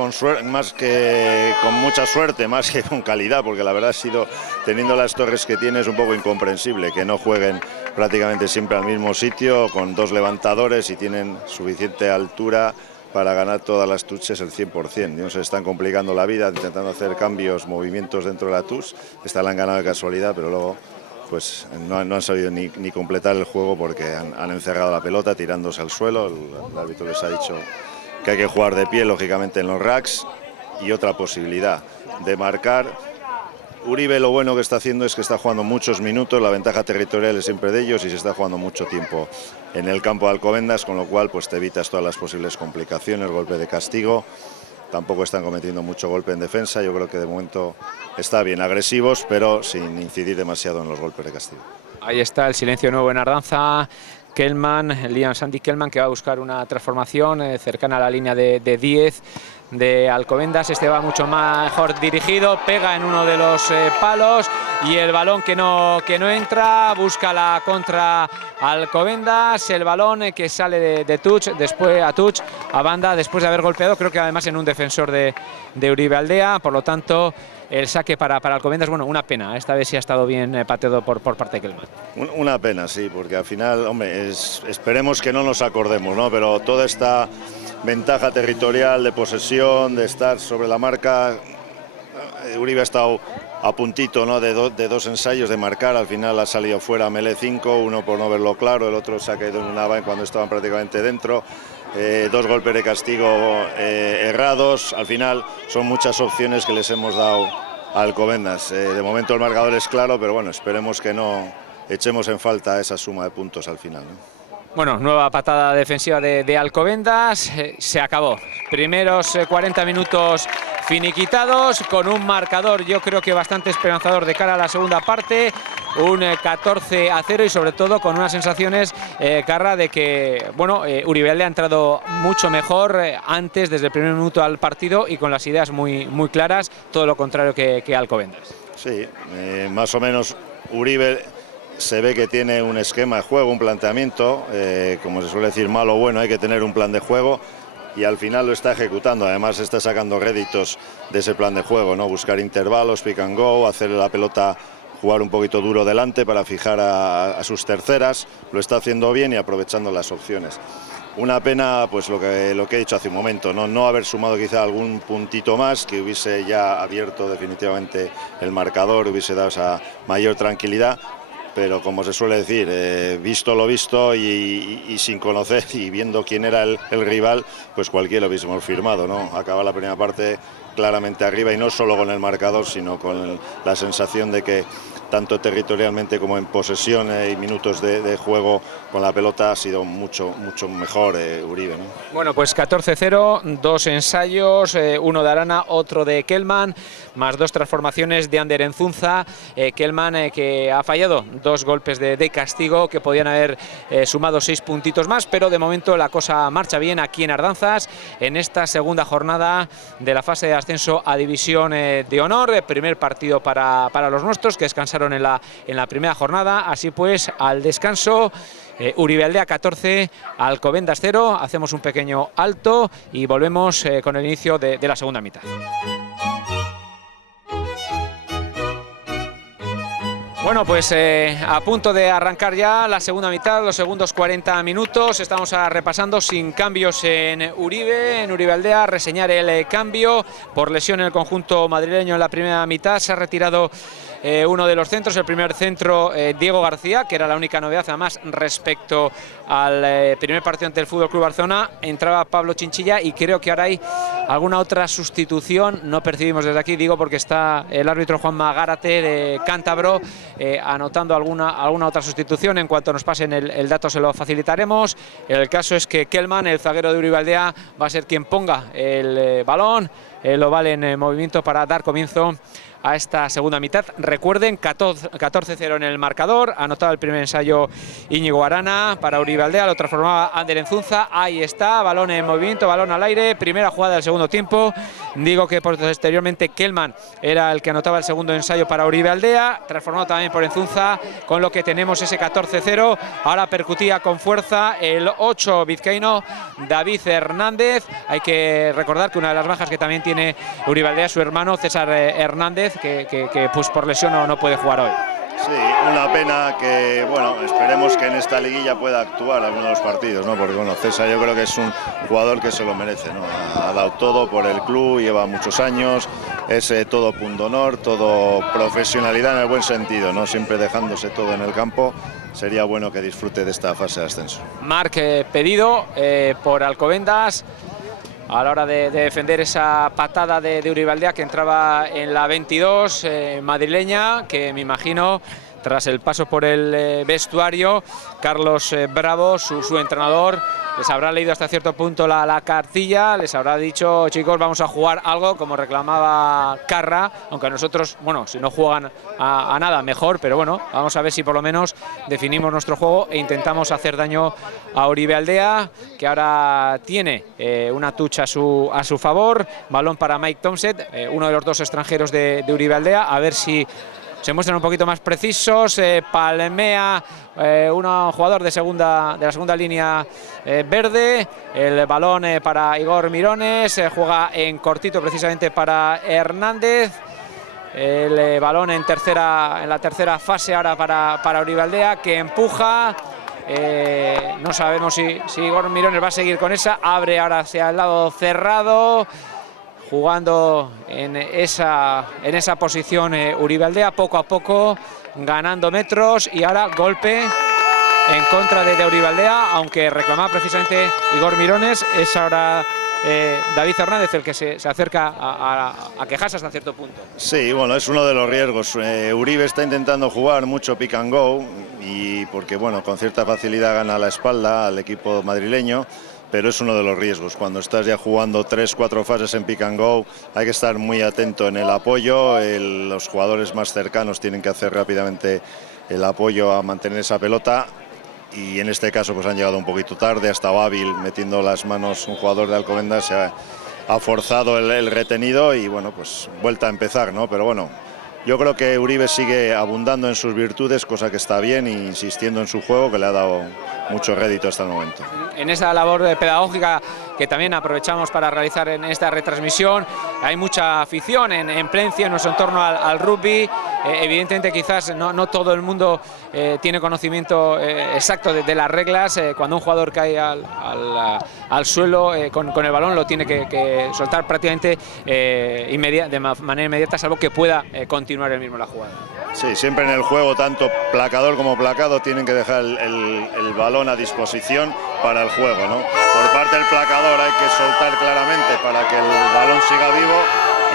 que con mucha suerte, más que con calidad, porque la verdad ha sido, teniendo las torres que tiene, es un poco incomprensible que no jueguen prácticamente siempre al mismo sitio, con dos levantadores y tienen suficiente altura para ganar todas las touches el 100%. No se están complicando la vida intentando hacer cambios, movimientos dentro de la touch. Esta la han ganado de casualidad, pero luego pues no han sabido ni completar el juego porque han encerrado la pelota tirándose al suelo. El árbitro les ha dicho que hay que jugar de pie, lógicamente, en los racks. Y otra posibilidad de marcar. Uribe lo bueno que está haciendo es que está jugando muchos minutos, la ventaja territorial es siempre de ellos y se está jugando mucho tiempo en el campo de Alcobendas, con lo cual pues te evitas todas las posibles complicaciones, golpe de castigo. Tampoco están cometiendo mucho golpe en defensa, yo creo que de momento está bien, agresivos, pero sin incidir demasiado en los golpes de castigo. Ahí está el silencio nuevo en Ardanza. Liam Sandy Kellman, que va a buscar una transformación cercana a la línea de 10 de Alcobendas. Este va mucho mejor dirigido, pega en uno de los palos y el balón que no entra, busca la contra Alcobendas, el balón que sale de touch, después a banda, después de haber golpeado, creo que además en un defensor de Uribe Aldea. Por lo tanto, el saque para Alcobendas, bueno, una pena, esta vez sí ha estado bien pateado por parte de Kellman. Una pena, sí, porque al final, hombre, esperemos que no nos acordemos, ¿no? Pero toda esta ventaja territorial de posesión, de estar sobre la marca, Uribe ha estado a puntito, ¿no? de dos ensayos de marcar, al final ha salido fuera Mele 5, uno por no verlo claro, el otro se ha caído en una van cuando estaban prácticamente dentro. Dos golpes de castigo errados, al final son muchas opciones que les hemos dado a Alcobendas. De momento el marcador es claro, pero bueno, esperemos que no echemos en falta esa suma de puntos al final, ¿no? Bueno, nueva patada defensiva de Alcobendas, se acabó. Primeros 40 minutos finiquitados, con un marcador yo creo que bastante esperanzador de cara a la segunda parte, un 14-0 y sobre todo con unas sensaciones, Carra, de que bueno, Uribe le ha entrado mucho mejor antes, desde el primer minuto al partido, y con las ideas muy claras, todo lo contrario que Alcobendas. Sí, más o menos Uribe se ve que tiene un esquema de juego, un planteamiento, como se suele decir, malo o bueno, hay que tener un plan de juego y al final lo está ejecutando. Además está sacando réditos de ese plan de juego, ¿no? Buscar intervalos, pick and go, hacer la pelota, jugar un poquito duro delante para fijar a sus terceras. Lo está haciendo bien y aprovechando las opciones. Una pena, pues lo que he dicho hace un momento, no haber sumado quizá algún puntito más que hubiese ya abierto definitivamente el marcador, hubiese dado esa mayor tranquilidad. Pero como se suele decir, visto lo visto y sin conocer y viendo quién era el rival, pues cualquiera lo hubiésemos firmado, ¿no? Acaba la primera parte claramente arriba y no solo con el marcador, sino con la sensación de que tanto territorialmente como en posesión y minutos de juego con la pelota ha sido mucho mejor Uribe, ¿no? Bueno, pues 14-0, 2 ensayos, uno de Arana, otro de Kelman, más 2 transformaciones de Ander Enzunza. Kelman que ha fallado 2 golpes de castigo que podían haber sumado 6 puntitos más, pero de momento la cosa marcha bien aquí en Ardanzas en esta segunda jornada de la fase de ascenso a División de Honor. Primer partido para los nuestros, que descansaron en la primera jornada. Así pues, al descanso, Uribe Aldea 14, Alcobendas 0. Hacemos un pequeño alto y volvemos con el inicio de la segunda mitad. Bueno, pues a punto de arrancar ya la segunda mitad, los segundos 40 minutos. Estamos repasando sin cambios en Uribe Aldea. Reseñar el cambio por lesión en el conjunto madrileño en la primera mitad. Se ha retirado uno de los centros, el primer centro, Diego García, que era la única novedad además respecto al primer partido ante el Fútbol Club Barcelona. Entraba Pablo Chinchilla y creo que ahora hay alguna otra sustitución. No percibimos desde aquí, digo, porque está el árbitro Juanma Gárate de Cántabro anotando alguna otra sustitución. En cuanto nos pasen el dato se lo facilitaremos. El caso es que Kelman, el zaguero de Uribe Aldea, va a ser quien ponga el balón, el oval en movimiento para dar comienzo a esta segunda mitad. Recuerden, 14-0 en el marcador. Ha anotado el primer ensayo Íñigo Arana para Uribe Aldea, lo transformaba Ander Enzunza. Ahí está, balón en movimiento, balón al aire, primera jugada del segundo tiempo. Digo que posteriormente Kelman era el que anotaba el segundo ensayo para Uribe Aldea, transformado también por Enzunza, con lo que tenemos ese 14-0. Ahora percutía con fuerza el 8 vizcaíno David Hernández. Hay que recordar que una de las bajas que también tiene Uribe Aldea es su hermano César Hernández, que pues por lesión no puede jugar hoy. Sí, una pena que, bueno, esperemos que en esta liguilla pueda actuar algunos de los partidos, ¿no? Porque, bueno, César yo creo que es un jugador que se lo merece, ¿no? Ha dado todo por el club, lleva muchos años, es todo pundonor, todo profesionalidad en el buen sentido, ¿no? Siempre dejándose todo en el campo. Sería bueno que disfrute de esta fase de ascenso. Marc, pedido por Alcobendas a la hora de defender esa patada de Uribe Aldea, que entraba en la 22 madrileña, que me imagino, tras el paso por el vestuario, Carlos Bravo, su entrenador, les habrá leído hasta cierto punto la cartilla, les habrá dicho: chicos, vamos a jugar algo, como reclamaba Carra, aunque nosotros, bueno, si no juegan a nada, mejor, pero bueno, vamos a ver si por lo menos definimos nuestro juego e intentamos hacer daño a Uribe Aldea, que ahora tiene una touch a su favor. Balón para Mike Thompson, uno de los 2 extranjeros de Uribe Aldea, a ver si se muestran un poquito más precisos. Palmea, un jugador de la segunda línea verde. El balón para Igor Mirones, juega en cortito precisamente para Hernández. El balón en la tercera fase ahora para Uribe Aldea, que empuja. No sabemos si Igor Mirones va a seguir con esa. Abre ahora hacia el lado cerrado, jugando en esa posición Uribe Aldea, poco a poco ganando metros, y ahora golpe en contra de Uribe Aldea, aunque reclamaba precisamente Igor Mirones. Es ahora David Hernández el que se acerca a quejarse hasta cierto punto. Sí, bueno, es uno de los riesgos. Uribe está intentando jugar mucho pick and go, y porque, bueno, con cierta facilidad gana la espalda al equipo madrileño, pero es uno de los riesgos. Cuando estás ya jugando 3-4 fases en pick and go, hay que estar muy atento en el apoyo. Los jugadores más cercanos tienen que hacer rápidamente el apoyo a mantener esa pelota, y en este caso pues han llegado un poquito tarde. Ha estado hábil metiendo las manos un jugador de Alcobendas, se ha forzado el retenido y, bueno, pues vuelta a empezar, ¿no? Pero bueno, yo creo que Uribe sigue abundando en sus virtudes, cosa que está bien, e insistiendo en su juego, que le ha dado mucho rédito hasta el momento. En esa labor pedagógica que también aprovechamos para realizar en esta retransmisión, hay mucha afición en Plencia, en nuestro entorno al rugby. Evidentemente quizás no todo el mundo tiene conocimiento exacto de las reglas. Cuando un jugador cae al suelo con el balón, lo tiene que soltar prácticamente de manera inmediata, salvo que pueda continuar el mismo la jugada. Sí, siempre en el juego, tanto placador como placado, tienen que dejar el balón a disposición para el juego, ¿no? Por parte del placador hay que soltar claramente para que el balón siga vivo,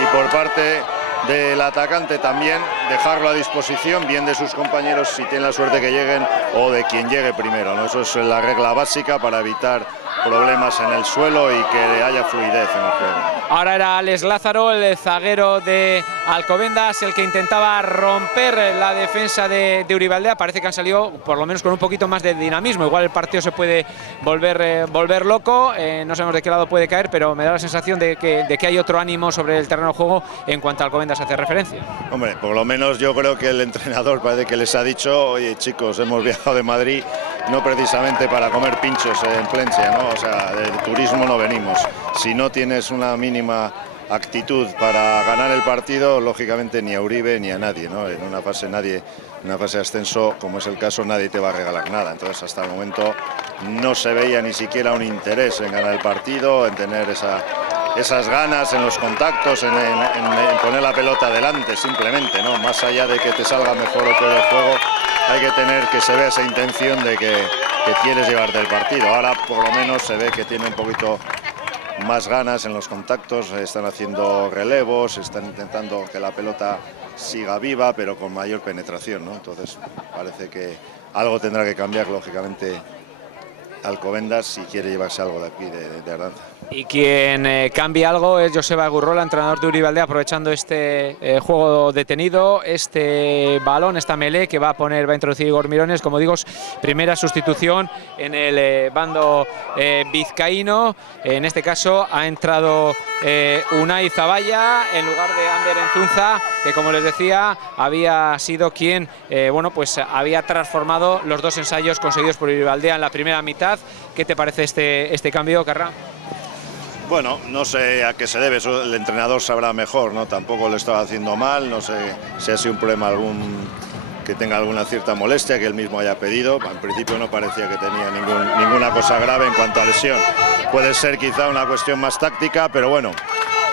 y por parte del atacante también dejarlo a disposición, bien de sus compañeros si tienen la suerte que lleguen o de quien llegue primero, ¿no? Eso es la regla básica para evitar problemas en el suelo y que haya fluidez en el juego. Ahora era Alex Lázaro, el zaguero de Alcobendas, el que intentaba romper la defensa de Uribealdea. Parece que han salido por lo menos con un poquito más de dinamismo. Igual el partido se puede volver loco, no sabemos de qué lado puede caer, pero me da la sensación de que hay otro ánimo sobre el terreno de juego en cuanto a Alcobendas hace referencia. Hombre, por lo menos yo creo que el entrenador parece que les ha dicho: oye chicos, hemos viajado de Madrid no precisamente para comer pinchos en Plencia, ¿no? O sea, de turismo no venimos. Si no tienes una mínima actitud para ganar el partido, lógicamente ni a Uribe ni a nadie, ¿no? En una fase de ascenso, como es el caso, nadie te va a regalar nada. Entonces, hasta el momento no se veía ni siquiera un interés en ganar el partido, en tener esas ganas en los contactos, en poner la pelota delante, simplemente, ¿no? Más allá de que te salga mejor o peor el juego, hay que tener que se vea esa intención de que quieres llevarte el partido. Ahora por lo menos se ve que tiene un poquito más ganas en los contactos, están haciendo relevos, están intentando que la pelota siga viva pero con mayor penetración, ¿no? Entonces parece que algo tendrá que cambiar lógicamente Alcobendas si quiere llevarse algo de aquí de Ardanza. Y quien cambia algo es Joseba Gurrola, entrenador de Uribealdea, aprovechando este juego detenido, este balón, esta melee que va a introducir Igor Mirones. Como digo, primera sustitución en el bando vizcaíno. En este caso ha entrado Unai Zaballa en lugar de Ander Enzunza, que como les decía había sido quien pues había transformado los dos ensayos conseguidos por Uribealdea en la primera mitad. ¿Qué te parece este cambio, Carrá? Bueno, no sé a qué se debe, eso el entrenador sabrá mejor, ¿no? Tampoco lo estaba haciendo mal, no sé si ha sido un problema que tenga alguna cierta molestia que él mismo haya pedido. En principio no parecía que tenía ninguna cosa grave en cuanto a lesión. Puede ser quizá una cuestión más táctica, pero bueno,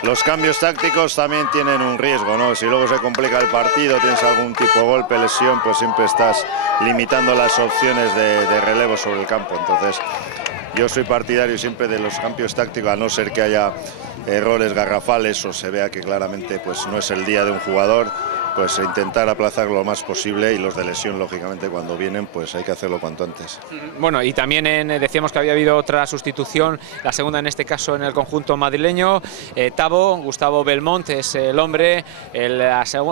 los cambios tácticos también tienen un riesgo, ¿no? Si luego se complica el partido, tienes algún tipo de golpe, lesión, pues siempre estás limitando las opciones de relevo sobre el campo. Entonces, yo soy partidario siempre de los cambios tácticos, a no ser que haya errores garrafales o se vea que claramente pues no es el día de un jugador, pues intentar aplazarlo lo más posible, y los de lesión lógicamente cuando vienen pues hay que hacerlo cuanto antes. Bueno, y también decíamos que había habido otra sustitución, la segunda en este caso en el conjunto madrileño. Gustavo Belmont es el hombre, el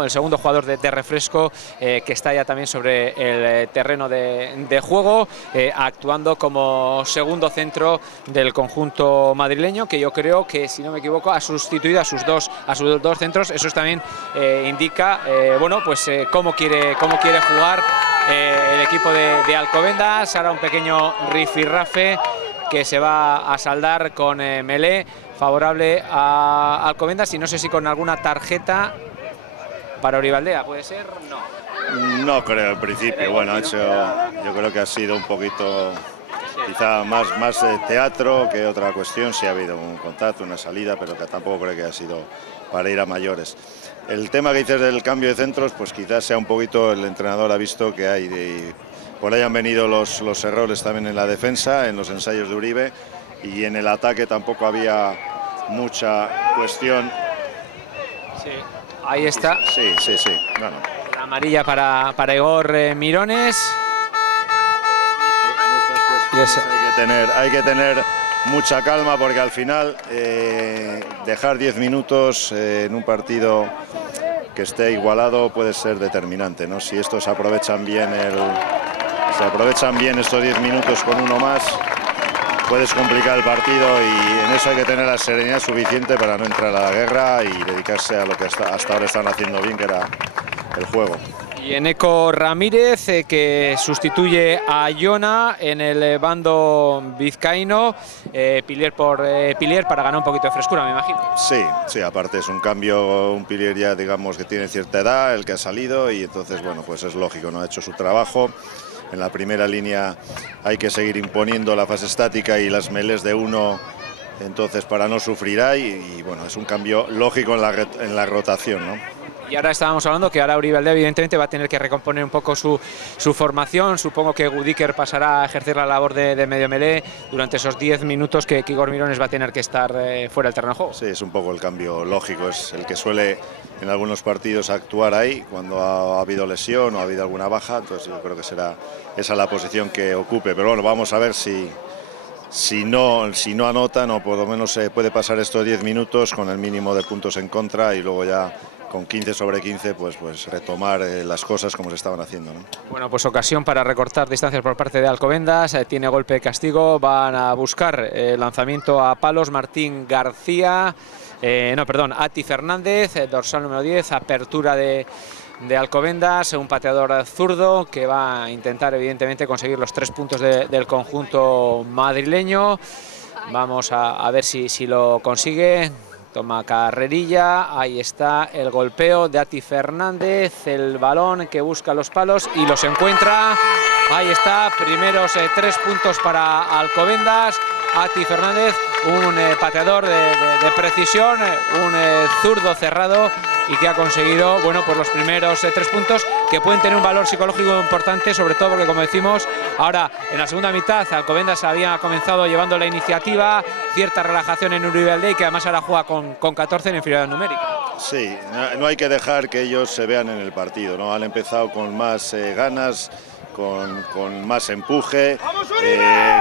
segundo jugador de refresco que está ya también sobre el terreno de juego, actuando como segundo centro del conjunto madrileño, que yo creo que, si no me equivoco, ha sustituido a sus dos centros. Eso también indica cómo quiere jugar el equipo de Alcobendas. Ahora un pequeño rifirrafe que se va a saldar con melee favorable a Alcobendas, y no sé si con alguna tarjeta para Uribealdea, ¿puede ser? No creo en principio, bueno, yo creo que ha sido un poquito quizá más de teatro que otra cuestión. Sí ha habido un contacto, una salida, pero que tampoco creo que haya sido para ir a mayores. El tema que dices del cambio de centros, pues quizás sea un poquito, el entrenador ha visto que por ahí han venido los errores también en la defensa, en los ensayos de Uribe, y en el ataque tampoco había mucha cuestión. Sí, ahí está. Sí. Bueno. La amarilla para Igor Mirones. Hay que tener mucha calma, porque al final dejar 10 minutos en un partido que esté igualado puede ser determinante, ¿no? Si estos se aprovechan bien estos 10 minutos con uno más, puedes complicar el partido, y en eso hay que tener la serenidad suficiente para no entrar a la guerra y dedicarse a lo que hasta ahora están haciendo bien, que era el juego. Y Eneco Ramírez, que sustituye a Iona en el bando vizcaíno, Pilier por Pilier, para ganar un poquito de frescura, me imagino. Sí, aparte es un cambio, un Pilier ya digamos que tiene cierta edad, el que ha salido, y entonces bueno, pues es lógico, ¿no? Ha hecho su trabajo. En la primera línea hay que seguir imponiendo la fase estática y las melés de uno, entonces para no sufrir ahí, y bueno, es un cambio lógico en la rotación, ¿no? Y ahora estábamos hablando que ahora Uribe evidentemente va a tener que recomponer un poco su formación. Supongo que Gudiker pasará a ejercer la labor de medio melé durante esos 10 minutos que Igor Mirones va a tener que estar fuera del terreno de juego. Sí, es un poco el cambio lógico, es el que suele en algunos partidos actuar ahí cuando ha habido lesión o ha habido alguna baja, entonces yo creo que será esa la posición que ocupe, pero bueno, vamos a ver si no anotan, o por lo menos se puede pasar estos 10 minutos con el mínimo de puntos en contra y luego ya con 15 sobre 15 pues retomar las cosas como se estaban haciendo, ¿no? Bueno, pues ocasión para recortar distancias por parte de Alcobendas, tiene golpe de castigo, van a buscar lanzamiento a palos Martín García, Ati Fernández, dorsal número 10, apertura de Alcobendas, un pateador zurdo que va a intentar evidentemente conseguir los 3 puntos del conjunto madrileño. Vamos a ver si lo consigue. Toma carrerilla, ahí está el golpeo de Ati Fernández, el balón que busca los palos y los encuentra. Ahí está, primeros 3 puntos para Alcobendas. Ati Fernández, un pateador de precisión, un zurdo cerrado y que ha conseguido, bueno, pues los primeros 3 puntos que pueden tener un valor psicológico importante, sobre todo porque, como decimos, ahora en la segunda mitad Alcobendas había comenzado llevando la iniciativa, cierta relajación en Uribe Aldea y que además ahora juega con 14 en inferioridad numérica. Sí, no hay que dejar que ellos se vean en el partido, ¿no? Han empezado con más ganas, con más empuje,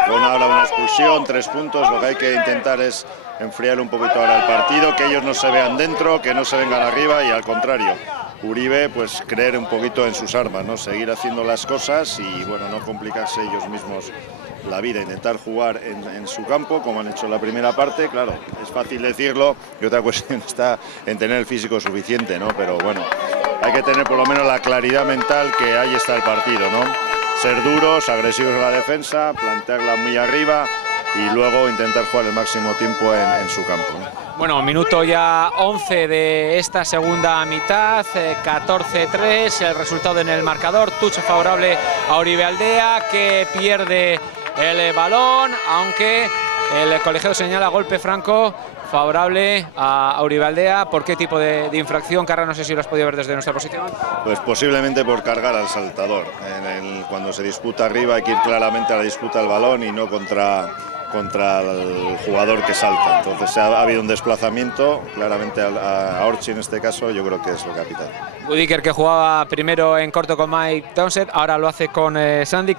con ahora una expulsión, 3 puntos. Lo que hay que intentar es enfriar un poquito ahora el partido, que ellos no se vean dentro, que no se vengan arriba y al contrario, Uribe pues creer un poquito en sus armas, ¿no? Seguir haciendo las cosas y bueno, no complicarse ellos mismos la vida, intentar jugar en su campo como han hecho en la primera parte. Claro, es fácil decirlo y otra cuestión está en tener el físico suficiente, ¿no? Pero bueno, hay que tener por lo menos la claridad mental que ahí está el partido, ¿no? Ser duros, agresivos en la defensa, plantearla muy arriba y luego intentar jugar el máximo tiempo en su campo, ¿no? Bueno, minuto ya 11 de esta segunda mitad, 14-3 el resultado en el marcador, touch favorable a Uribe Aldea, que pierde el balón, aunque el colegiado señala golpe franco favorable a Uribe Aldea. ¿Por qué tipo de infracción, Carra? No sé si lo has podido ver desde nuestra posición. Pues posiblemente por cargar al saltador. Cuando se disputa arriba hay que ir claramente a la disputa del balón y no contra el jugador que salta. Entonces ha habido un desplazamiento claramente a Orchi en este caso, yo creo que es lo que ha pitado. Gudiker, que jugaba primero en corto con Mike Townsend, ahora lo hace con Sandy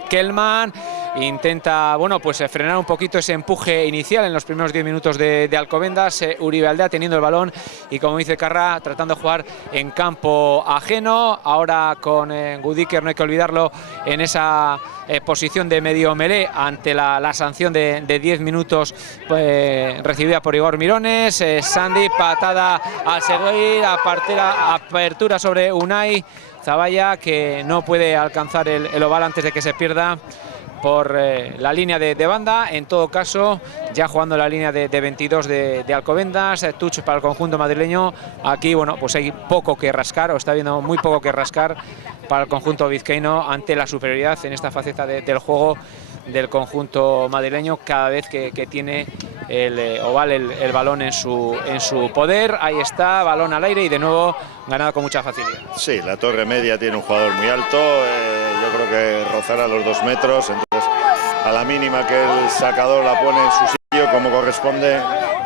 Kellman, intenta, bueno, pues frenar un poquito ese empuje inicial en los primeros 10 minutos de Alcobendas. Uribe Aldea teniendo el balón y, como dice Carra, tratando de jugar en campo ajeno. Ahora con Gudiker, no hay que olvidarlo, en esa posición de medio melé ante la sanción de 10 minutos recibida por Igor Mirones. Sandy, patada al seguir, apertura sobre Unai Zaballa, que no puede alcanzar el oval antes de que se pierda por la línea de banda. En todo caso, ya jugando la línea de 22 de Alcobendas, touch para el conjunto madrileño. Aquí, bueno, pues hay poco que rascar, o está habiendo muy poco que rascar para el conjunto vizcaíno ante la superioridad en esta faceta del juego del conjunto madrileño cada vez que tiene el oval, el balón en su poder. Ahí está, balón al aire y de nuevo ganado con mucha facilidad. Sí, la torre media tiene un jugador muy alto, yo creo que rozará los 2 metros, entonces a la mínima que el sacador la pone en su sitio como corresponde,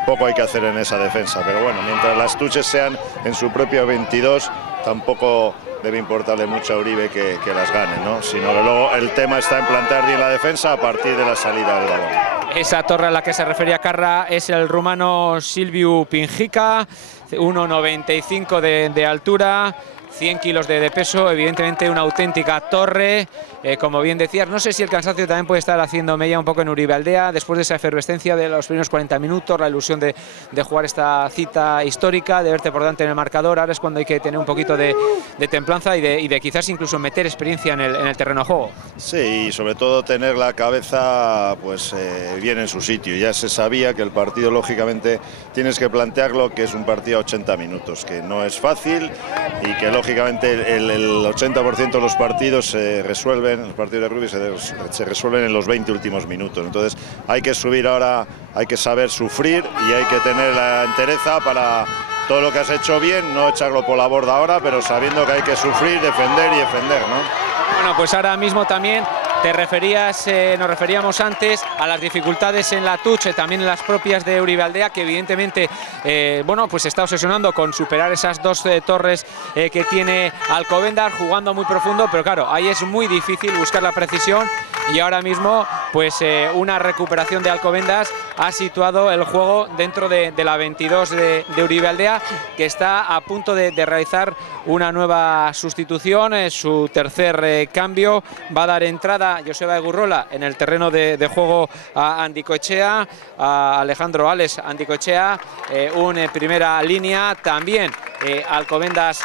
poco hay que hacer en esa defensa, pero bueno, mientras las touches sean en su propio 22, tampoco debe importarle mucho a Uribe que las gane, ¿no? Sino que luego el tema está en plantear bien la defensa a partir de la salida del balón. Esa torre a la que se refería Carra es el rumano Silviu Pinjica, 1,95 de altura, 100 kilos de peso, evidentemente una auténtica torre. Como bien decías, no sé si el cansancio también puede estar haciendo mella un poco en Uribe Aldea, después de esa efervescencia de los primeros 40 minutos, la ilusión de jugar esta cita histórica, de verte por delante en el marcador. Ahora es cuando hay que tener un poquito de templanza y de quizás incluso meter experiencia en el terreno de juego. Sí, y sobre todo tener la cabeza pues bien en su sitio. Ya se sabía que el partido, lógicamente, tienes que plantearlo que es un partido a 80 minutos, que no es fácil y que lógicamente el 80% de los partidos se resuelven, los partidos de rugby se resuelven en los 20 últimos minutos. Entonces hay que subir ahora, hay que saber sufrir y hay que tener la entereza para todo lo que has hecho bien, no echarlo por la borda ahora, pero sabiendo que hay que sufrir, defender y defender, ¿no? Bueno, pues ahora mismo también te referías, nos referíamos antes a las dificultades en la touch, también en las propias de Uribe Aldea, que evidentemente bueno, pues está obsesionando con superar esas dos torres que tiene Alcobendas, jugando muy profundo, pero claro, ahí es muy difícil buscar la precisión, y ahora mismo pues una recuperación de Alcobendas ha situado el juego dentro de la 22 de Uribe Aldea, que está a punto de realizar una nueva sustitución, su tercer cambio. Va a dar entrada Joseba Egurrola en el terreno de juego a Andicoechea, a Alejandro Ales Andicoechea, una primera línea. También Alcobendas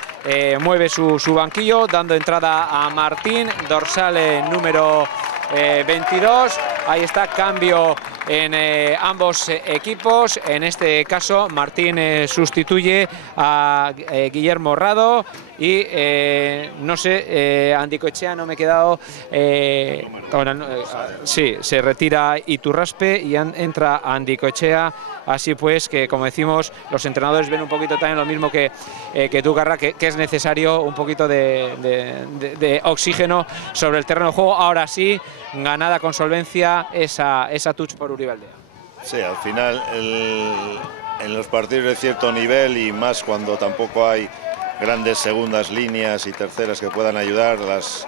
mueve su banquillo, dando entrada a Martín, dorsal número 22. Ahí está, cambio en ambos equipos. En este caso Martín sustituye a Guillermo Rado y no sé, Andicoechea no me he quedado, sí, se retira Iturraspe y entra Andicoechea. Así pues, que como decimos, los entrenadores ven un poquito también lo mismo que tú, Garra, que es necesario un poquito de oxígeno sobre el terreno de juego. Ahora sí, ganada con solvencia esa touch por Uribe Aldea. Sí, al final en los partidos de cierto nivel, y más cuando tampoco hay grandes segundas líneas y terceras que puedan ayudar, las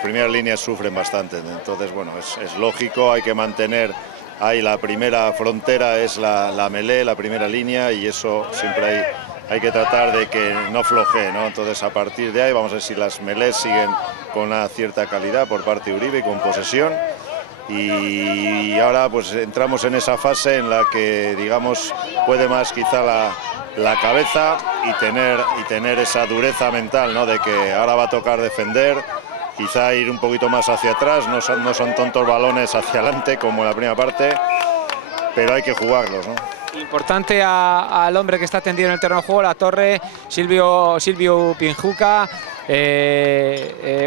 primeras líneas sufren bastante. Entonces, bueno, es lógico, hay que mantener ahí la primera frontera, es la melé, la primera línea, y eso siempre hay que tratar de que no flojee, ¿no? Entonces, a partir de ahí vamos a ver si las melés siguen con una cierta calidad por parte de Uribe y con posesión. Y ahora pues entramos en esa fase en la que, digamos, puede más quizá la cabeza y tener esa dureza mental, ¿no? De que ahora va a tocar defender, quizá ir un poquito más hacia atrás, no son tontos balones hacia adelante como en la primera parte, pero hay que jugarlos, ¿no? Importante al hombre que está tendido en el terreno de juego, la torre, Silvio Pinjuca,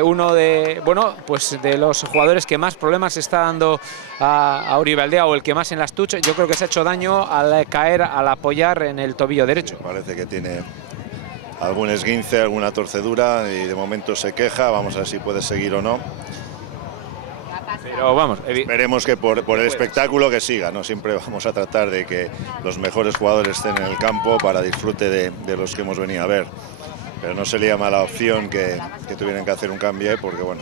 uno de, bueno, pues de los jugadores que más problemas está dando a Uribe Aldea, o el que más en las touches. Yo creo que se ha hecho daño al caer, al apoyar en el tobillo derecho. Parece que tiene algún esguince, alguna torcedura, y de momento se queja. Vamos a ver si puede seguir o no. Pero vamos, esperemos que por el espectáculo que siga, ¿no? Siempre vamos a tratar de que los mejores jugadores estén en el campo para disfrute de los que hemos venido a ver. Pero no sería mala opción que tuvieran que hacer un cambio, porque bueno,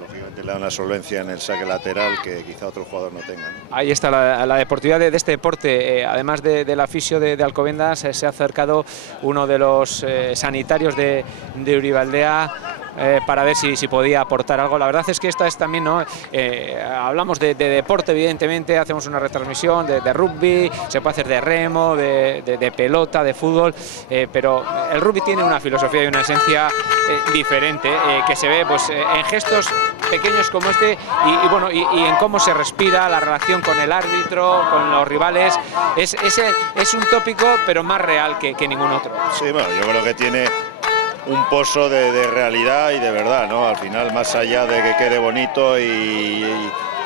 lógicamente le da una solvencia en el saque lateral que quizá otro jugador no tenga, ¿no? Ahí está la deportividad de este deporte. Además del aficio de Alcobendas, se ha acercado uno de los sanitarios de Uribe Aldea para ver si podía aportar algo. La verdad es que esta es también, ¿no? Hablamos de deporte, evidentemente, hacemos una retransmisión de rugby, se puede hacer de remo, de pelota, de fútbol, pero el rugby tiene una filosofía y una esencia diferente, que se ve pues en gestos pequeños como este, y bueno, y en cómo se respira, la relación con el árbitro, con los rivales. Es un tópico, pero más real que ningún otro. Sí, bueno, yo creo que tiene un pozo de realidad y de verdad, ¿no? Al final, más allá de que quede bonito y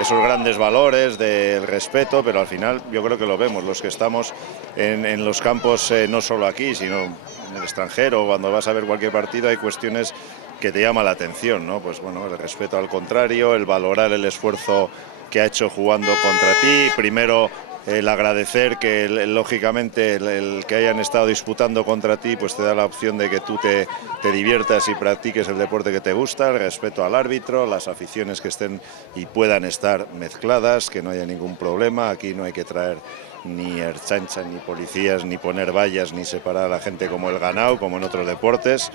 esos grandes valores del respeto, pero al final yo creo que lo vemos, los que estamos en los campos, no solo aquí, sino en el extranjero. Cuando vas a ver cualquier partido hay cuestiones que te llaman la atención, ¿no? Pues bueno, el respeto al contrario, el valorar el esfuerzo que ha hecho jugando contra ti, primero el agradecer que lógicamente el que hayan estado disputando contra ti pues te da la opción de que tú te diviertas y practiques el deporte que te gusta, el respeto al árbitro, las aficiones que estén y puedan estar mezcladas, que no haya ningún problema. Aquí no hay que traer ni erchanchas, ni policías, ni poner vallas, ni separar a la gente como el ganado, como en otros deportes.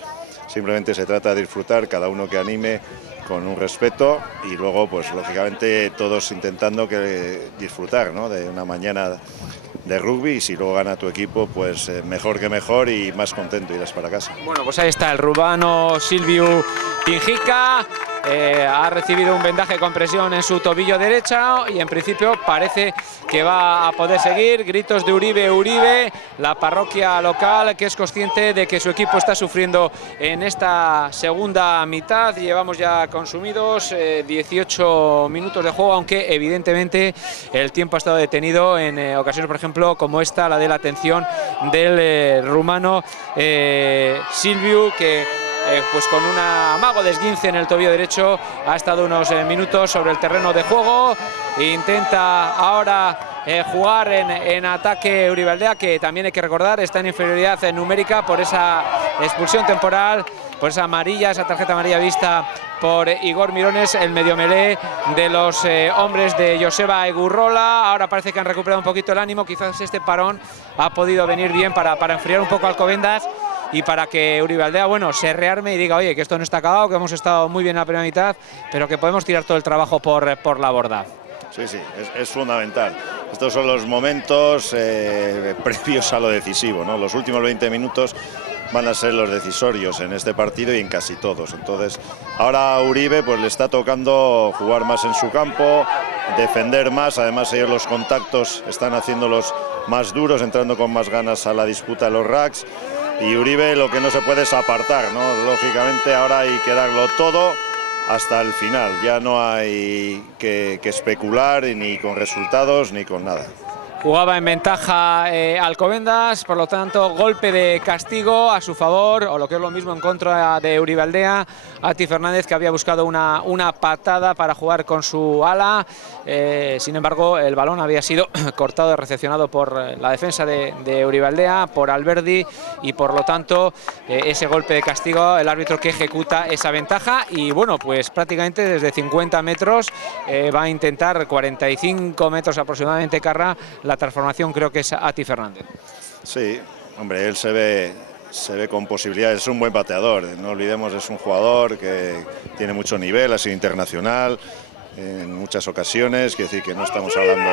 Simplemente se trata de disfrutar, cada uno que anime con un respeto, y luego pues lógicamente todos intentando disfrutar, ¿no? De una mañana de rugby, y si luego gana tu equipo pues mejor que mejor, y más contento irás para casa. Bueno, pues ahí está el rubano Silvio Pinjica, ha recibido un vendaje con presión en su tobillo derecha y en principio parece que va a poder seguir. Gritos de Uribe, Uribe, la parroquia local que es consciente de que su equipo está sufriendo en esta segunda mitad. Llevamos ya consumidos 18 minutos de juego, aunque evidentemente el tiempo ha estado detenido en ocasiones, por ejemplo, como esta, la de la atención del rumano Silviu, que pues con un amago de esguince en el tobillo derecho ha estado unos minutos sobre el terreno de juego. Intenta ahora jugar en ataque Uribe, que también hay que recordar está en inferioridad numérica por esa expulsión temporal, por esa amarilla, esa tarjeta amarilla vista por Igor Mirones, el medio melé de los hombres de Joseba Egurrola. Ahora parece que han recuperado un poquito el ánimo, quizás este parón ha podido venir bien para enfriar un poco a Alcobendas y para que Uribe Aldea, bueno, se rearme y diga, oye, que esto no está acabado, que hemos estado muy bien en la primera mitad, pero que podemos tirar todo el trabajo por la borda. Sí, sí, es fundamental. Estos son los momentos previos a lo decisivo, ¿no? Los últimos 20 minutos van a ser los decisorios en este partido y en casi todos. Entonces, ahora a Uribe pues le está tocando jugar más en su campo, defender más. Además, ellos los contactos están haciéndolos más duros, entrando con más ganas a la disputa de los racks. Y Uribe lo que no se puede es apartar, ¿no? Lógicamente ahora hay que darlo todo hasta el final. Ya no hay que especular ni con resultados ni con nada. Jugaba en ventaja Alcobendas, por lo tanto golpe de castigo a su favor, o lo que es lo mismo en contra de Uribe Aldea. Ati Fernández, que había buscado una patada para jugar con su ala, sin embargo el balón había sido cortado y recepcionado por la defensa de Uribe Aldea, por Alberdi, y por lo tanto ese golpe de castigo, el árbitro que ejecuta esa ventaja. Y bueno, pues prácticamente desde 50 metros va a intentar 45 metros aproximadamente Carra la transformación, creo que es Ati Fernández. Sí, hombre, él se ve con posibilidades, es un buen pateador, no olvidemos, es un jugador que tiene mucho nivel, ha sido internacional en muchas ocasiones, quiere decir que no estamos hablando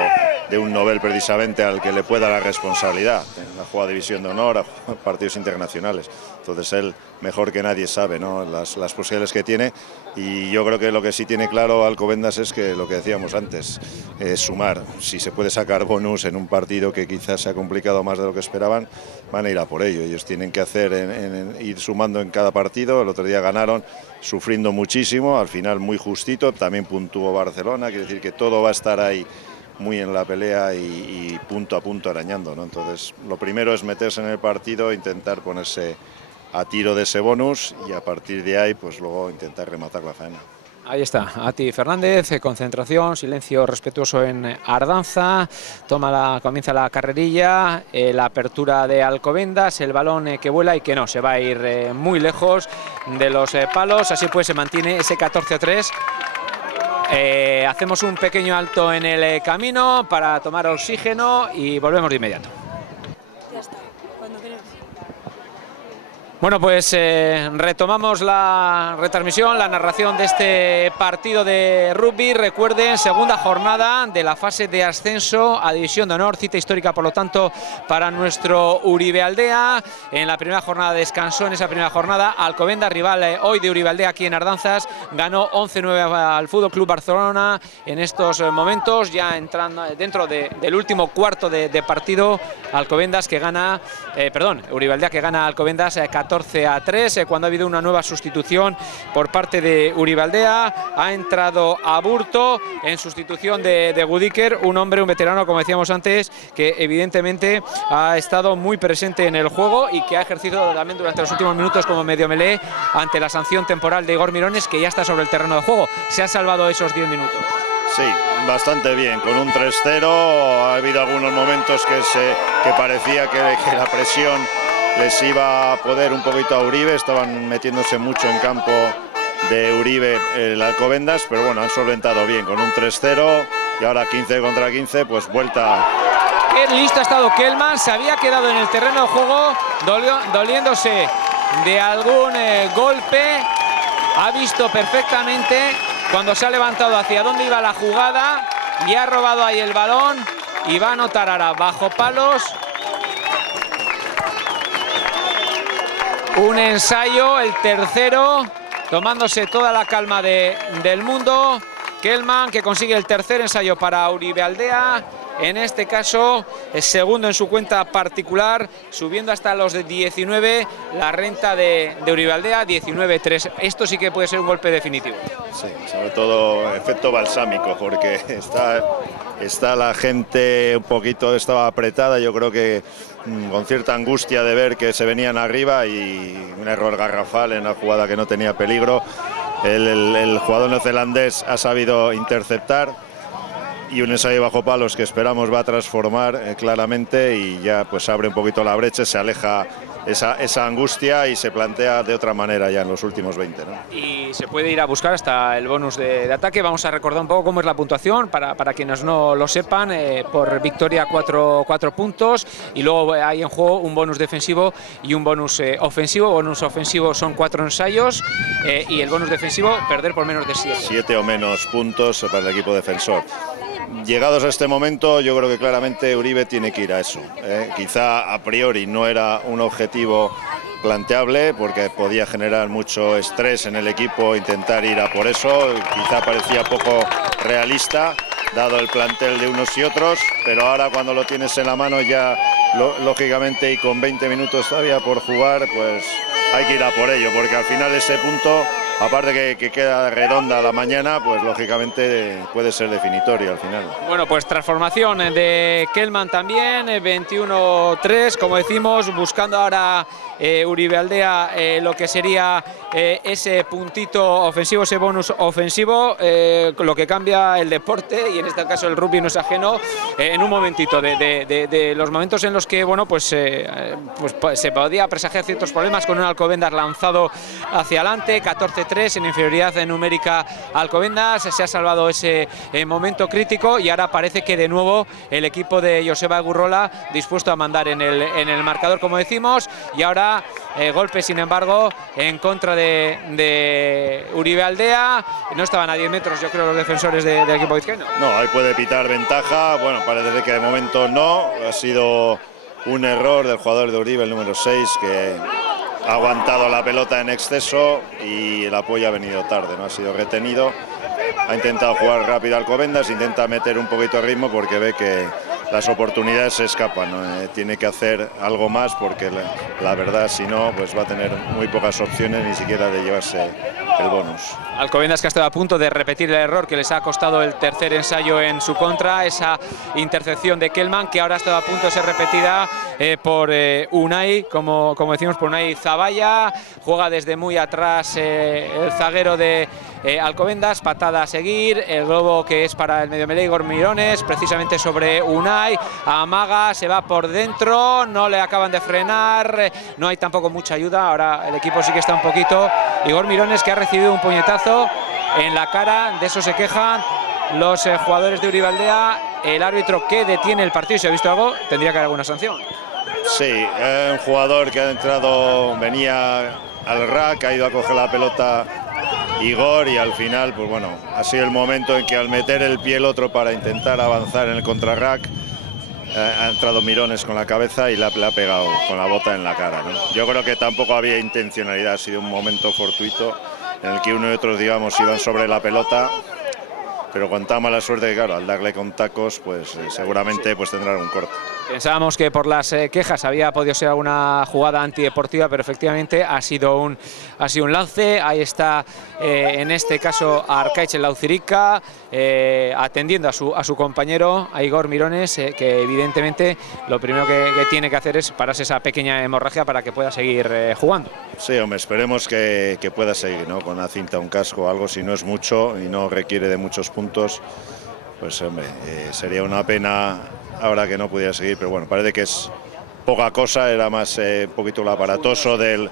de un Nobel precisamente al que le pueda la responsabilidad. Ha jugado división de honor, ha jugado partidos internacionales, entonces él mejor que nadie sabe, ¿no?, las posibilidades que tiene. Y yo creo que lo que sí tiene claro Alcobendas es que lo que decíamos antes, es sumar. Si se puede sacar bonus en un partido que quizás se ha complicado más de lo que esperaban, van a ir a por ello. Ellos tienen que hacer ir sumando en cada partido. El otro día ganaron sufriendo muchísimo, al final muy justito, también puntuó Barcelona, quiere decir que todo va a estar ahí muy en la pelea y punto a punto arañando, ¿no? Entonces lo primero es meterse en el partido, intentar ponerse a tiro de ese bonus y a partir de ahí pues luego intentar rematar la faena. Ahí está, Ati Fernández, concentración, silencio respetuoso en Ardanza, comienza la carrerilla, la apertura de Alcobendas, el balón que vuela y que no, se va a ir muy lejos de los palos, así pues se mantiene ese 14-3. Hacemos un pequeño alto en el camino para tomar oxígeno y volvemos de inmediato. Ya está, cuando querés. Bueno, pues retomamos la retransmisión, la narración de este partido de rugby. Recuerden, segunda jornada de la fase de ascenso a División de Honor, cita histórica por lo tanto para nuestro Uribe Aldea. En la primera jornada descansó, en esa primera jornada Alcobendas, rival hoy de Uribe Aldea aquí en Ardanzas, ganó 11-9 al Fútbol Club Barcelona. En estos momentos, ya entrando dentro del último cuarto de partido, Alcobendas que gana, Uribe Aldea que gana a Alcobendas 14-3, cuando ha habido una nueva sustitución por parte de Uribe Aldea. Ha entrado Aburto en sustitución de Gudiker, un hombre, un veterano, como decíamos antes, que evidentemente ha estado muy presente en el juego y que ha ejercido también durante los últimos minutos como medio melé ante la sanción temporal de Igor Mirones, que ya está sobre el terreno de juego. Se ha salvado esos 10 minutos. Sí, bastante bien, con un 3-0 ha habido algunos momentos que parecía que la presión les iba a poder un poquito a Uribe, estaban metiéndose mucho en campo de Uribe el Alcobendas, pero bueno, han solventado bien con un 3-0 y ahora 15 contra 15, pues vuelta. Qué listo ha estado Kelman, se había quedado en el terreno de juego doliéndose de algún golpe, ha visto perfectamente cuando se ha levantado hacia dónde iba la jugada y ha robado ahí el balón y va a anotar ahora bajo palos. Un ensayo, el tercero tomándose toda la calma del mundo. Kellman, que consigue el tercer ensayo para Uribe Aldea, en este caso es segundo en su cuenta particular, subiendo hasta los de 19 la renta de Uribe Aldea, 19-3. Esto sí que puede ser un golpe definitivo. Sí, sobre todo efecto balsámico, porque está la gente un poquito, estaba apretada, yo creo que con cierta angustia de ver que se venían arriba, y un error garrafal en la jugada que no tenía peligro. El jugador neozelandés ha sabido interceptar, y un ensayo bajo palos que esperamos va a transformar claramente, y ya pues abre un poquito la brecha, se aleja esa angustia y se plantea de otra manera ya en los últimos 20, ¿no? Y se puede ir a buscar hasta el bonus de ataque. Vamos a recordar un poco cómo es la puntuación para quienes no lo sepan. Por victoria 4 puntos, y luego hay en juego un bonus defensivo y un bonus ofensivo. Bonus ofensivo son 4 ensayos y el bonus defensivo perder por menos de 7. 7 o menos puntos para el equipo defensor. Llegados a este momento, yo creo que claramente Uribe tiene que ir a eso. Quizá a priori no era un objetivo planteable, porque podía generar mucho estrés en el equipo intentar ir a por eso. Quizá parecía poco realista, dado el plantel de unos y otros, pero ahora cuando lo tienes en la mano ya, lógicamente, y con 20 minutos todavía por jugar, pues hay que ir a por ello, porque al final ese punto, aparte que queda redonda la mañana, pues lógicamente puede ser definitorio al final. Bueno, pues transformación de Kellman también, 21-3, como decimos, buscando ahora Uribe Aldea lo que sería ese puntito ofensivo, ese bonus ofensivo, lo que cambia el deporte, y en este caso el rugby no es ajeno, en un momentito de los momentos en los que, bueno, pues se podía presagiar ciertos problemas con un Alcobendas lanzado hacia adelante, 14-3 en inferioridad numérica Alcobendas. Se ha salvado ese momento crítico, y ahora parece que de nuevo el equipo de Joseba Gurrola dispuesto a mandar en el marcador, como decimos, y ahora golpe, sin embargo, en contra de Uribe Aldea. No estaban a 10 metros, yo creo, los defensores del equipo vizcaíno. No, ahí puede pitar ventaja. Bueno, parece que de momento no. Ha sido un error del jugador de Uribe, el número 6, que ha aguantado la pelota en exceso y el apoyo ha venido tarde, no ha sido retenido. Ha intentado jugar rápido Alcobendas, intenta meter un poquito de ritmo porque ve que las oportunidades se escapan, ¿no? Tiene que hacer algo más, porque la verdad, si no, pues va a tener muy pocas opciones, ni siquiera de llevarse el bonus. Alcobendas, que ha estado a punto de repetir el error que les ha costado el tercer ensayo en su contra, esa intercepción de Kellman, que ahora ha estado a punto de ser repetida por Unai, como decimos, por Unai Zaballa. Juega desde muy atrás el zaguero de Alcobendas, patada a seguir, el globo que es para el medio melee Igor Mirones, precisamente sobre Unai, amaga, se va por dentro, no le acaban de frenar, no hay tampoco mucha ayuda, ahora el equipo sí que está un poquito. Igor Mirones, que ha recibido un puñetazo en la cara, de eso se quejan los jugadores de Uribe Aldea. El árbitro que detiene el partido, si ha visto algo, tendría que haber alguna sanción. Sí, un jugador que ha entrado, venía al rack, ha ido a coger la pelota Igor, y al final, pues bueno, ha sido el momento en que al meter el pie el otro para intentar avanzar en el contrarrack, ha entrado Mirones con la cabeza y le ha pegado con la bota en la cara, ¿no? Yo creo que tampoco había intencionalidad, ha sido un momento fortuito en el que uno y otro, digamos, iban sobre la pelota, pero con tan mala suerte que, claro, al darle con tacos, pues seguramente pues tendrán un corte. Pensábamos que por las quejas había podido ser alguna jugada antideportiva, pero efectivamente ha sido un lance. Ahí está, en este caso, Arkaich Laucirica, atendiendo a su compañero, a Igor Mirones, que evidentemente lo primero que tiene que hacer es pararse esa pequeña hemorragia para que pueda seguir jugando. Sí, hombre, esperemos que pueda seguir, ¿no? Con una cinta, un casco o algo, si no es mucho y no requiere de muchos puntos, pues hombre, sería una pena ahora que no pudiera seguir, pero bueno, parece que es poca cosa, era más un poquito lo aparatoso del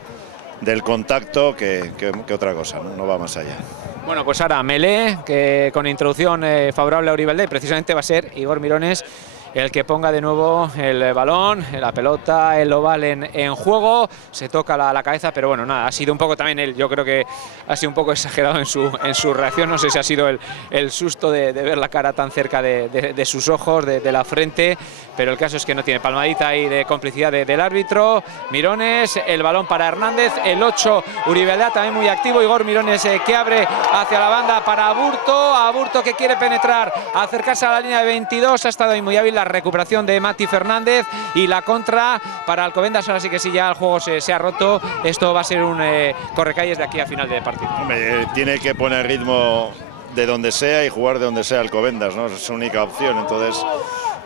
contacto que otra cosa, no va más allá. Bueno, pues ahora Melé, que con introducción favorable a Uribe Aldea, precisamente va a ser Igor Mirones el que ponga de nuevo el balón, la pelota, el oval en juego. Se toca la cabeza, pero bueno, nada, ha sido un poco también él, yo creo que ha sido un poco exagerado en su reacción. No sé si ha sido el susto de ver la cara tan cerca de sus ojos, de la frente, pero el caso es que no tiene palmadita ahí de complicidad del árbitro. Mirones, el balón para Hernández, el 8 Uribe Aldea también muy activo. Igor Mirones que abre hacia la banda para Aburto que quiere penetrar, acercarse a la línea de 22. Ha estado ahí muy hábil la recuperación de Mati Fernández y la contra para Alcobendas. Ahora sí que sí, ya el juego se ha roto. Esto va a ser un correcalles de aquí a final de partido. Hombre, tiene que poner ritmo de donde sea y jugar de donde sea Alcobendas, ¿no? Es su única opción. Entonces,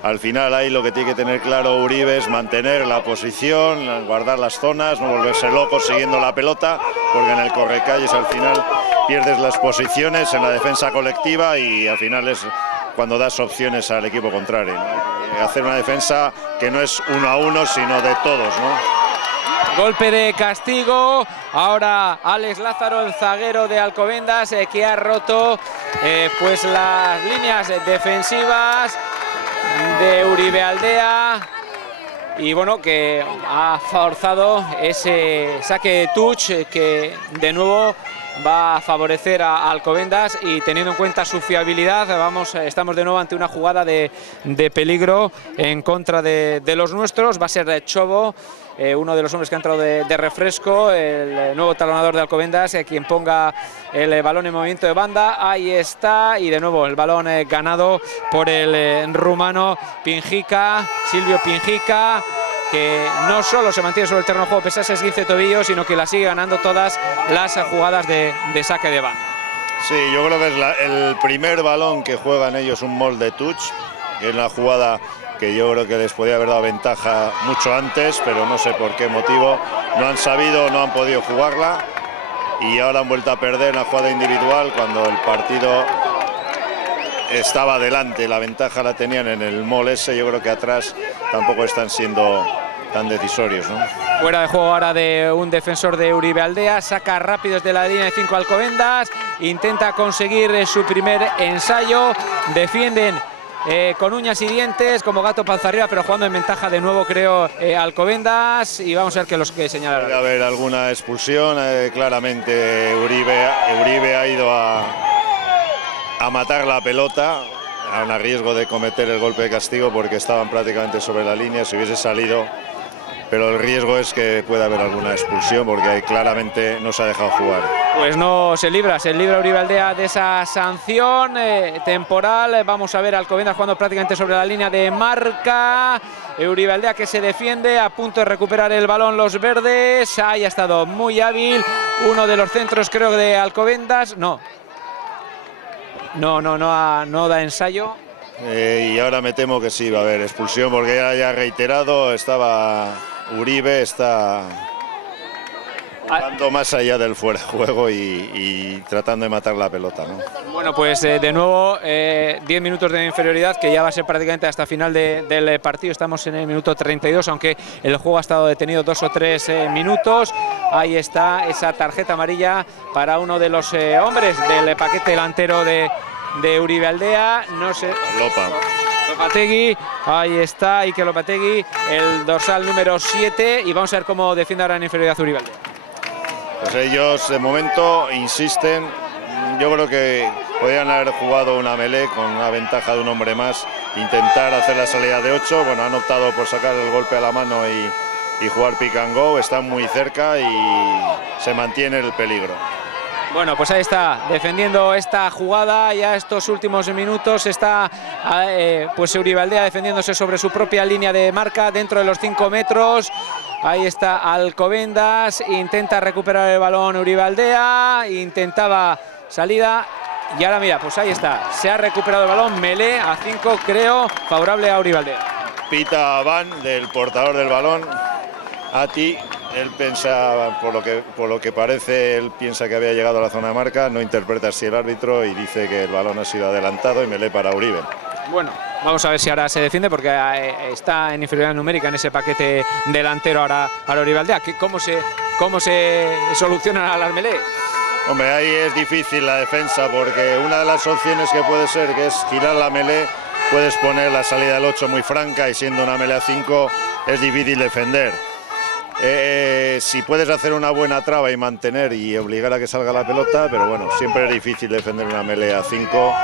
al final ahí lo que tiene que tener claro Uribe es mantener la posición, guardar las zonas, no volverse loco siguiendo la pelota, porque en el correcalles al final pierdes las posiciones en la defensa colectiva y al final es cuando das opciones al equipo contrario, ¿no? Hacer una defensa que no es 1-1, sino de todos, ¿no? Golpe de castigo, ahora Alex Lázaro, el zaguero de Alcobendas, que ha roto pues las líneas defensivas de Uribe Aldea y bueno, que ha forzado ese saque de touch que de nuevo va a favorecer a Alcobendas, y teniendo en cuenta su fiabilidad, estamos de nuevo ante una jugada de peligro en contra de los nuestros. Va a ser Chobo, uno de los hombres que ha entrado de refresco, el nuevo talonador de Alcobendas, quien ponga el balón en movimiento de banda. Ahí está, y de nuevo el balón ganado por el rumano Pinjica, Silvio Pinjica, que no solo se mantiene sobre el terreno de juego pese a ese esguince de tobillo, sino que la sigue ganando todas las jugadas de saque de banda. Sí, yo creo que es el primer balón que juegan ellos un molde touch, es una jugada que yo creo que les podía haber dado ventaja mucho antes, pero no sé por qué motivo no han sabido, no han podido jugarla, y ahora han vuelto a perder una jugada individual cuando el partido estaba adelante. La ventaja la tenían en el mol ese. Yo creo que atrás tampoco están siendo tan decisorios, ¿no? Fuera de juego ahora de un defensor de Uribe Aldea, saca rápido desde la línea de 5 Alcobendas, intenta conseguir su primer ensayo, defienden con uñas y dientes como gato panza arriba, pero jugando en ventaja de nuevo, creo, Alcobendas, y vamos a ver qué los que señalan. Puede haber alguna expulsión, claramente Uribe ha ido a matar la pelota, a riesgo de cometer el golpe de castigo porque estaban prácticamente sobre la línea. Si hubiese salido, pero el riesgo es que pueda haber alguna expulsión porque ahí claramente no se ha dejado jugar. Pues no se libra Uribe Aldea de esa sanción temporal. Vamos a ver a Alcobendas jugando prácticamente sobre la línea de marca. Uribe Aldea que se defiende, a punto de recuperar el balón los verdes. Ahí ha estado muy hábil uno de los centros, creo, de Alcobendas. No da ensayo. Y ahora me temo que sí va a haber expulsión porque ya ha reiterado, Uribe está jugando más allá del fuera de juego y tratando de matar la pelota, ¿no? Bueno, pues de nuevo 10 minutos de inferioridad, que ya va a ser prácticamente hasta final del partido. Estamos en el minuto 32, aunque el juego ha estado detenido 2 o 3 minutos. Ahí está esa tarjeta amarilla para uno de los hombres del paquete delantero de Uribe Aldea. No sé, Lopategui, ahí está Iker Lopategui, el dorsal número 7, y vamos a ver cómo defiende ahora en inferioridad Uribe Aldea. Pues ellos de momento insisten. Yo creo que podrían haber jugado una melee con una ventaja de un hombre más, intentar hacer la salida de 8. Bueno, han optado por sacar el golpe a la mano y jugar pick and go. Están muy cerca y se mantiene el peligro. Bueno, pues ahí está, defendiendo esta jugada ya estos últimos minutos. Está pues Uribe Aldea defendiéndose sobre su propia línea de marca dentro de los 5 metros. Ahí está Alcobendas, intenta recuperar el balón Uribe Aldea, intentaba salida y ahora mira, pues ahí está, se ha recuperado el balón, melee a 5, creo, favorable a Uribe Aldea. Pita Van, del portador del balón, Ati. Él piensa, por lo que parece, él piensa que había llegado a la zona de marca, no interpreta así el árbitro y dice que el balón ha sido adelantado y melee para Uribe. Bueno, vamos a ver si ahora se defiende, porque está en inferioridad numérica en ese paquete delantero ahora Uribe Aldea. ¿Cómo se solucionan las melees? Hombre, ahí es difícil la defensa, porque una de las opciones que puede ser, que es girar la melee, puedes poner la salida del 8 muy franca y siendo una melee a 5 es difícil defender. Si puedes hacer una buena traba y mantener y obligar a que salga la pelota, pero bueno, siempre es difícil defender una melee a 5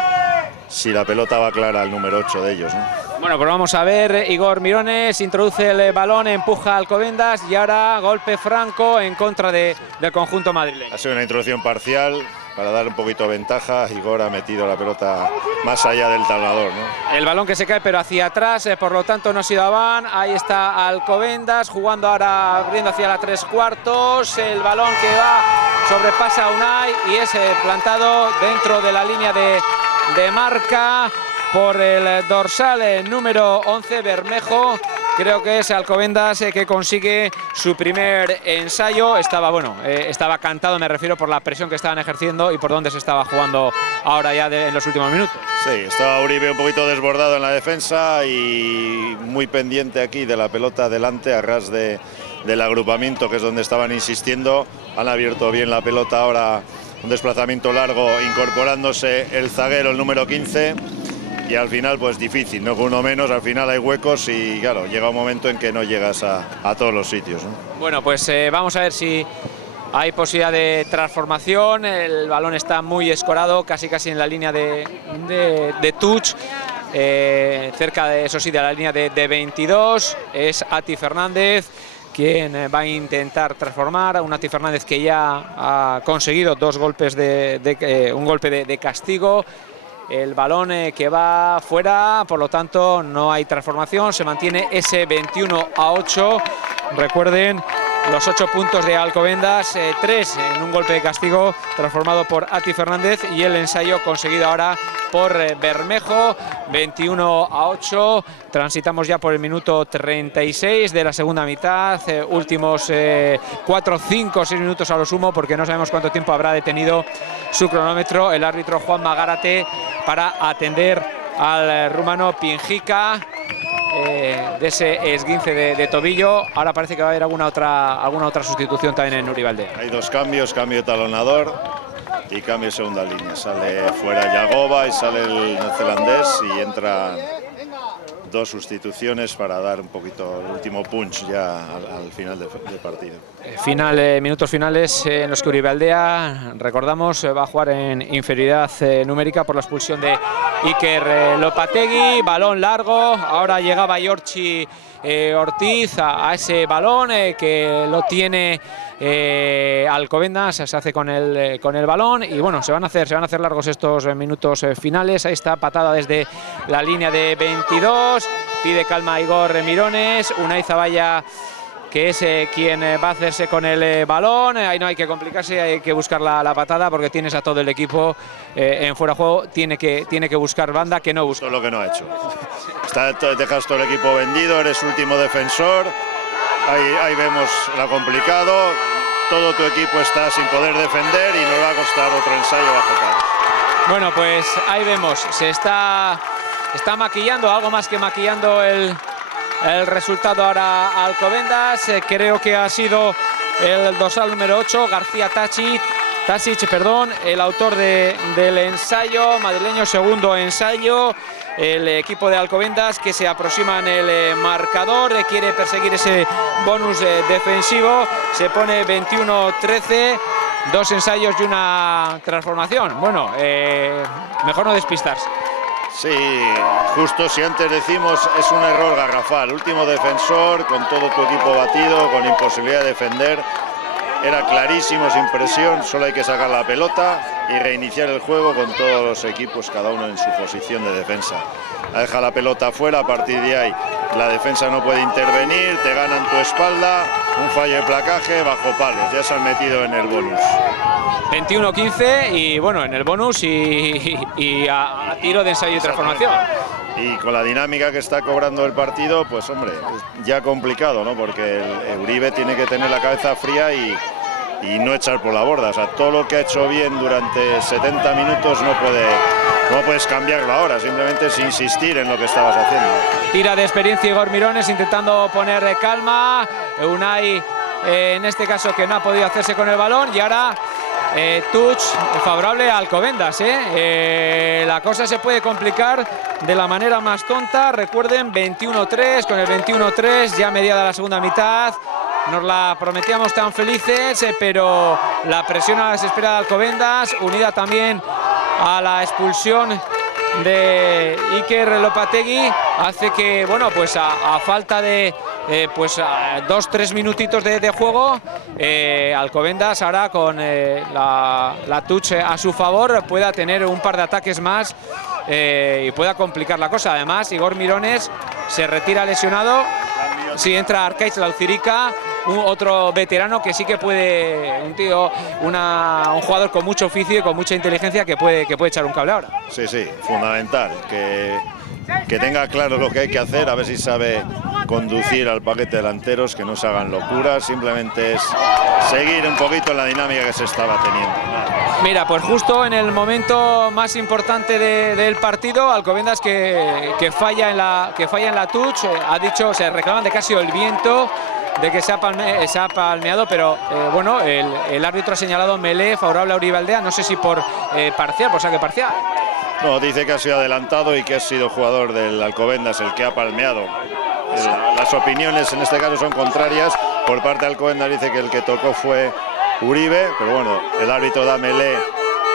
si la pelota va clara al número 8 de ellos, ¿no? Bueno, pues vamos a ver, Igor Mirones introduce el balón, empuja a Alcobendas y ahora golpe franco en contra del conjunto madrileño. Ha sido una introducción parcial para dar un poquito de ventaja. Igor ha metido la pelota más allá del tablador, ¿no? El balón que se cae pero hacia atrás, por lo tanto no ha sido Abán. Ahí está Alcobendas jugando ahora, abriendo hacia la 3/4. El balón que va, sobrepasa a Unai y es plantado dentro de la línea de marca por el dorsal número 11, Bermejo. Creo que es Alcobendas que consigue su primer ensayo. Estaba cantado, me refiero, por la presión que estaban ejerciendo y por dónde se estaba jugando ahora ya en los últimos minutos. Sí, estaba Uribe un poquito desbordado en la defensa y muy pendiente aquí de la pelota delante, a ras del agrupamiento, que es donde estaban insistiendo. Han abierto bien la pelota ahora, un desplazamiento largo, incorporándose el zaguero, el número 15. Y al final pues difícil, ¿no? Con uno menos al final hay huecos y claro, llega un momento en que no llegas a todos los sitios, ¿no? Bueno, pues vamos a ver si hay posibilidad de transformación. El balón está muy escorado, casi en la línea de touch, cerca de, eso sí, de la línea de 22. Es Ati Fernández quien va a intentar transformar. Un Ati Fernández que ya ha conseguido dos golpes un golpe de castigo. El balón que va fuera, por lo tanto no hay transformación, se mantiene ese 21-8. Recuerden los 8 puntos de Alcobendas, 3 en un golpe de castigo transformado por Ati Fernández y el ensayo conseguido ahora por Bermejo, 21-8. Transitamos ya por el minuto 36 de la segunda mitad, últimos 4, 5, 6 minutos a lo sumo, porque no sabemos cuánto tiempo habrá detenido su cronómetro el árbitro Juan Magárate para atender al rumano Pinjica de ese esguince de tobillo. Ahora parece que va a haber alguna otra sustitución también en Uribalde. Hay dos cambios, cambio de talonador y cambio de segunda línea. Sale fuera Yagoba y sale el neozelandés y entra dos sustituciones para dar un poquito el último punch ya al final del partido. Minutos finales en los que Uribealdea, recordamos, va a jugar en inferioridad numérica por la expulsión de Iker Lopategui. Balón largo, ahora llegaba Yorchi Ortiz a ese balón que lo tiene Alcobendas, se hace con el balón y bueno, se van a hacer largos estos minutos finales. Ahí está, patada desde la línea de 22, pide calma a Igor Mirones. Unai Zaballa, que es quien va a hacerse con el balón. Ahí no hay que complicarse, hay que buscar la patada porque tienes a todo el equipo en fuera de juego. Tiene que buscar banda, que no busca. Todo lo que no ha hecho. Dejas todo el equipo vendido, eres último defensor. Ahí vemos lo complicado. Todo tu equipo está sin poder defender y nos va a costar otro ensayo bajo cara. Bueno, pues ahí vemos, se está maquillando, algo más que maquillando el resultado ahora Alcobendas. Creo que ha sido el dorsal número 8, García Tasic, el autor del ensayo madrileño, segundo ensayo. El equipo de Alcobendas que se aproxima en el marcador, quiere perseguir ese bonus defensivo, se pone 21-13, 2 ensayos y una transformación. Bueno, mejor no despistarse. Sí, justo si antes decimos es un error garrafal, último defensor, con todo tu equipo batido, con imposibilidad de defender, era clarísimo, sin presión, solo hay que sacar la pelota y reiniciar el juego con todos los equipos, cada uno en su posición de defensa. Deja la pelota fuera, a partir de ahí la defensa no puede intervenir, te ganan tu espalda, un fallo de placaje bajo palos, ya se han metido en el bonus. 21-15 y bueno, en el bonus y a tiro de ensayo y transformación. Y con la dinámica que está cobrando el partido, pues hombre, ya complicado, ¿no? Porque el Uribe tiene que tener la cabeza fría y no echar por la borda. O sea, todo lo que ha hecho bien durante 70 minutos no puedes cambiarlo ahora, simplemente es insistir en lo que estabas haciendo. Tira de experiencia Igor Mirones intentando poner calma. Unai, en este caso, que no ha podido hacerse con el balón y ahora touch favorable a Alcobendas. La cosa se puede complicar de la manera más tonta. Recuerden, 21-3, con el 21-3 ya mediada la segunda mitad. Nos la prometíamos tan felices, pero la presión a la desesperada de Alcobendas, unida también a la expulsión de Iker Lopategui, hace que, bueno, pues a falta de 2-3 minutitos de juego, Alcobendas ahora con la touch a su favor pueda tener un par de ataques más y pueda complicar la cosa. Además, Igor Mirones se retira lesionado. Sí, entra Arkaitz Laucirica, otro veterano que sí que puede, un jugador con mucho oficio y con mucha inteligencia que puede echar un cable ahora. Sí, sí, fundamental, que tenga claro lo que hay que hacer, a ver si sabe conducir al paquete delanteros, que no se hagan locuras, simplemente es seguir un poquito la dinámica que se estaba teniendo. Mira, pues justo en el momento más importante del partido, Alcobendas que falla en la touch, ha dicho, se reclaman de casi el viento, de que se ha palmeado, pero bueno, el árbitro ha señalado melee favorable a Uribe Aldea, no sé si por parcial, por saque parcial. No, dice que ha sido adelantado y que ha sido jugador del Alcobendas el que ha palmeado. Las opiniones en este caso son contrarias. Por parte de Alcobendas dice que el que tocó fue Uribe, pero bueno, el árbitro da melee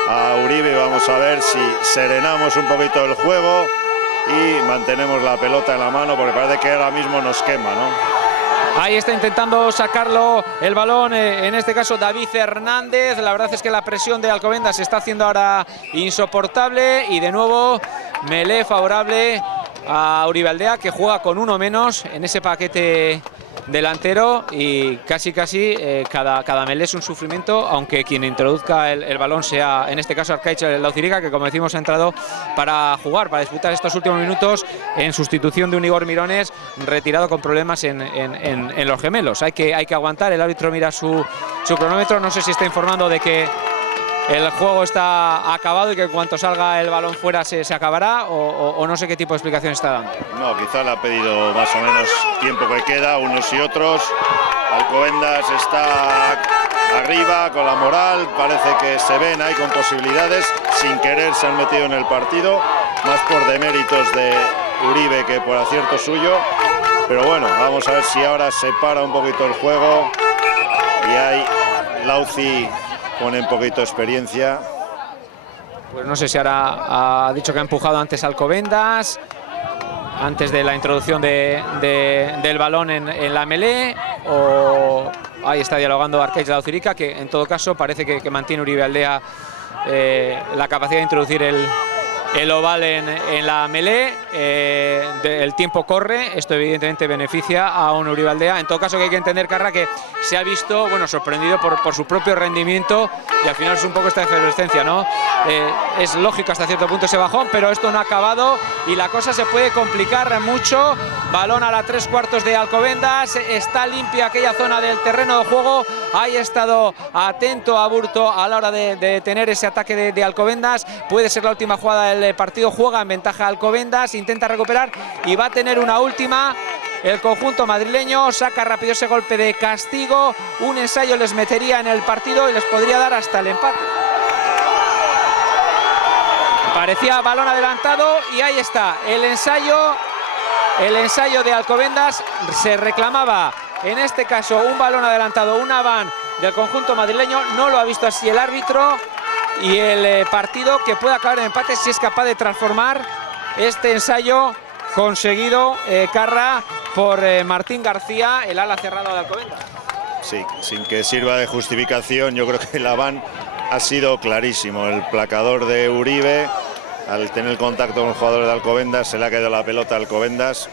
a Uribe y vamos a ver si serenamos un poquito el juego y mantenemos la pelota en la mano, porque parece que ahora mismo nos quema, ¿no? Ahí está intentando sacarlo el balón, en este caso David Hernández. La verdad es que la presión de Alcobendas se está haciendo ahora insoportable y de nuevo melee favorable a Uribe Aldea, que juega con uno menos en ese paquete delantero y casi cada melee es un sufrimiento, aunque quien introduzca el balón sea en este caso Arkaitz Laucirica, que como decimos ha entrado para jugar, para disputar estos últimos minutos en sustitución de un Igor Mirones retirado con problemas en los gemelos. Hay que aguantar, el árbitro mira su cronómetro, no sé si está informando de que el juego está acabado y que en cuanto salga el balón fuera se acabará, o no sé qué tipo de explicación está dando. No, quizá le ha pedido más o menos tiempo que queda, unos y otros. Alcobendas está arriba con la moral, parece que se ven ahí con posibilidades, sin querer se han metido en el partido, más por deméritos de Uribe que por acierto suyo. Pero bueno, vamos a ver si ahora se para un poquito el juego y ahí Lauci pone un poquito de experiencia. Pues no sé si ahora ha dicho que ha empujado antes Alcobendas, antes de la introducción del balón en la melee, o ahí está dialogando Arkaitz Laucirica, que en todo caso parece que mantiene Uribe Aldea la capacidad de introducir el oval en la melee. El tiempo corre, esto evidentemente beneficia a un Uribe Aldea. En todo caso, que hay que entender, Carra, que se ha visto, bueno, sorprendido por su propio rendimiento, y al final es un poco esta efervescencia, ¿no? Es lógico hasta cierto punto ese bajón, pero esto no ha acabado y la cosa se puede complicar mucho. Balón a la 3/4 de Alcobendas, está limpia aquella zona del terreno de juego. Ahí ha estado atento Aburto a la hora de tener ese ataque de Alcobendas. Puede ser la última jugada del partido, juega en ventaja Alcobendas, intenta recuperar y va a tener una última. El conjunto madrileño saca rápido ese golpe de castigo, un ensayo les metería en el partido y les podría dar hasta el empate. Parecía balón adelantado y ahí está el ensayo de Alcobendas. Se reclamaba en este caso un balón adelantado, un aván del conjunto madrileño, no lo ha visto así el árbitro, y el partido que puede acabar en empate si es capaz de transformar este ensayo conseguido, Carra, por Martín García, el ala cerrado de Alcobendas. Sí, sin que sirva de justificación, yo creo que el aván ha sido clarísimo. El placador de Uribe, al tener contacto con el jugador de Alcobendas, se le ha quedado la pelota a Alcobendas.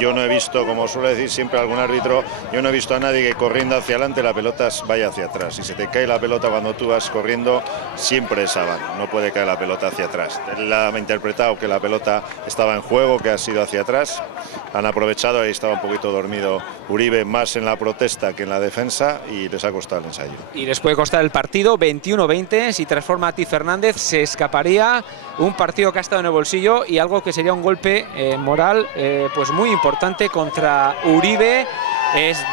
Yo no he visto, como suele decir siempre algún árbitro, yo no he visto a nadie que corriendo hacia adelante la pelota vaya hacia atrás. Si se te cae la pelota cuando tú vas corriendo, siempre es aván, no puede caer la pelota hacia atrás. Él ha interpretado que la pelota estaba en juego, que ha sido hacia atrás. Han aprovechado, ahí estaba un poquito dormido Uribe, más en la protesta que en la defensa, y les ha costado el ensayo. Y les puede costar el partido, 21-20, si transforma a Ti Fernández, se escaparía un partido que ha estado en el bolsillo y algo que sería un golpe moral pues muy importante contra Uribe.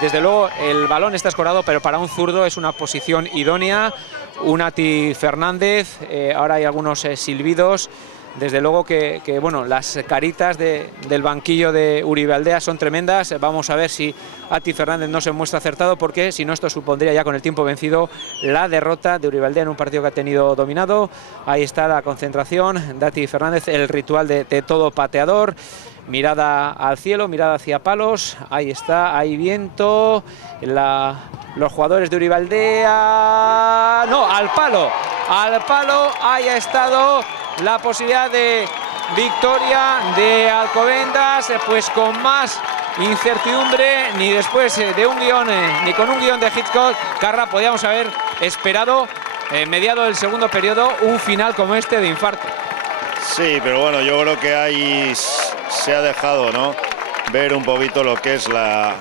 Desde luego el balón está escorado, pero para un zurdo es una posición idónea. un Ati Fernández, ahora hay algunos silbidos. Desde luego que bueno, las caritas del banquillo de Uribe Aldea son tremendas. Vamos a ver si Ati Fernández no se muestra acertado, porque si no, esto supondría ya con el tiempo vencido la derrota de Uribe Aldea en un partido que ha tenido dominado. Ahí está la concentración de Ati Fernández, el ritual de todo pateador. Mirada al cielo, mirada hacia palos, ahí está, hay viento, los jugadores de Uribe Aldea, no, al palo, ahí ha estado la posibilidad de victoria de Alcobendas, pues con más incertidumbre, ni después de un guión, ni con un guión de Hitchcock, Carra, podíamos haber esperado, mediado el segundo periodo, un final como este de infarto. Sí, pero bueno, yo creo que ahí se ha dejado, ¿no?, ver un poquito lo que es la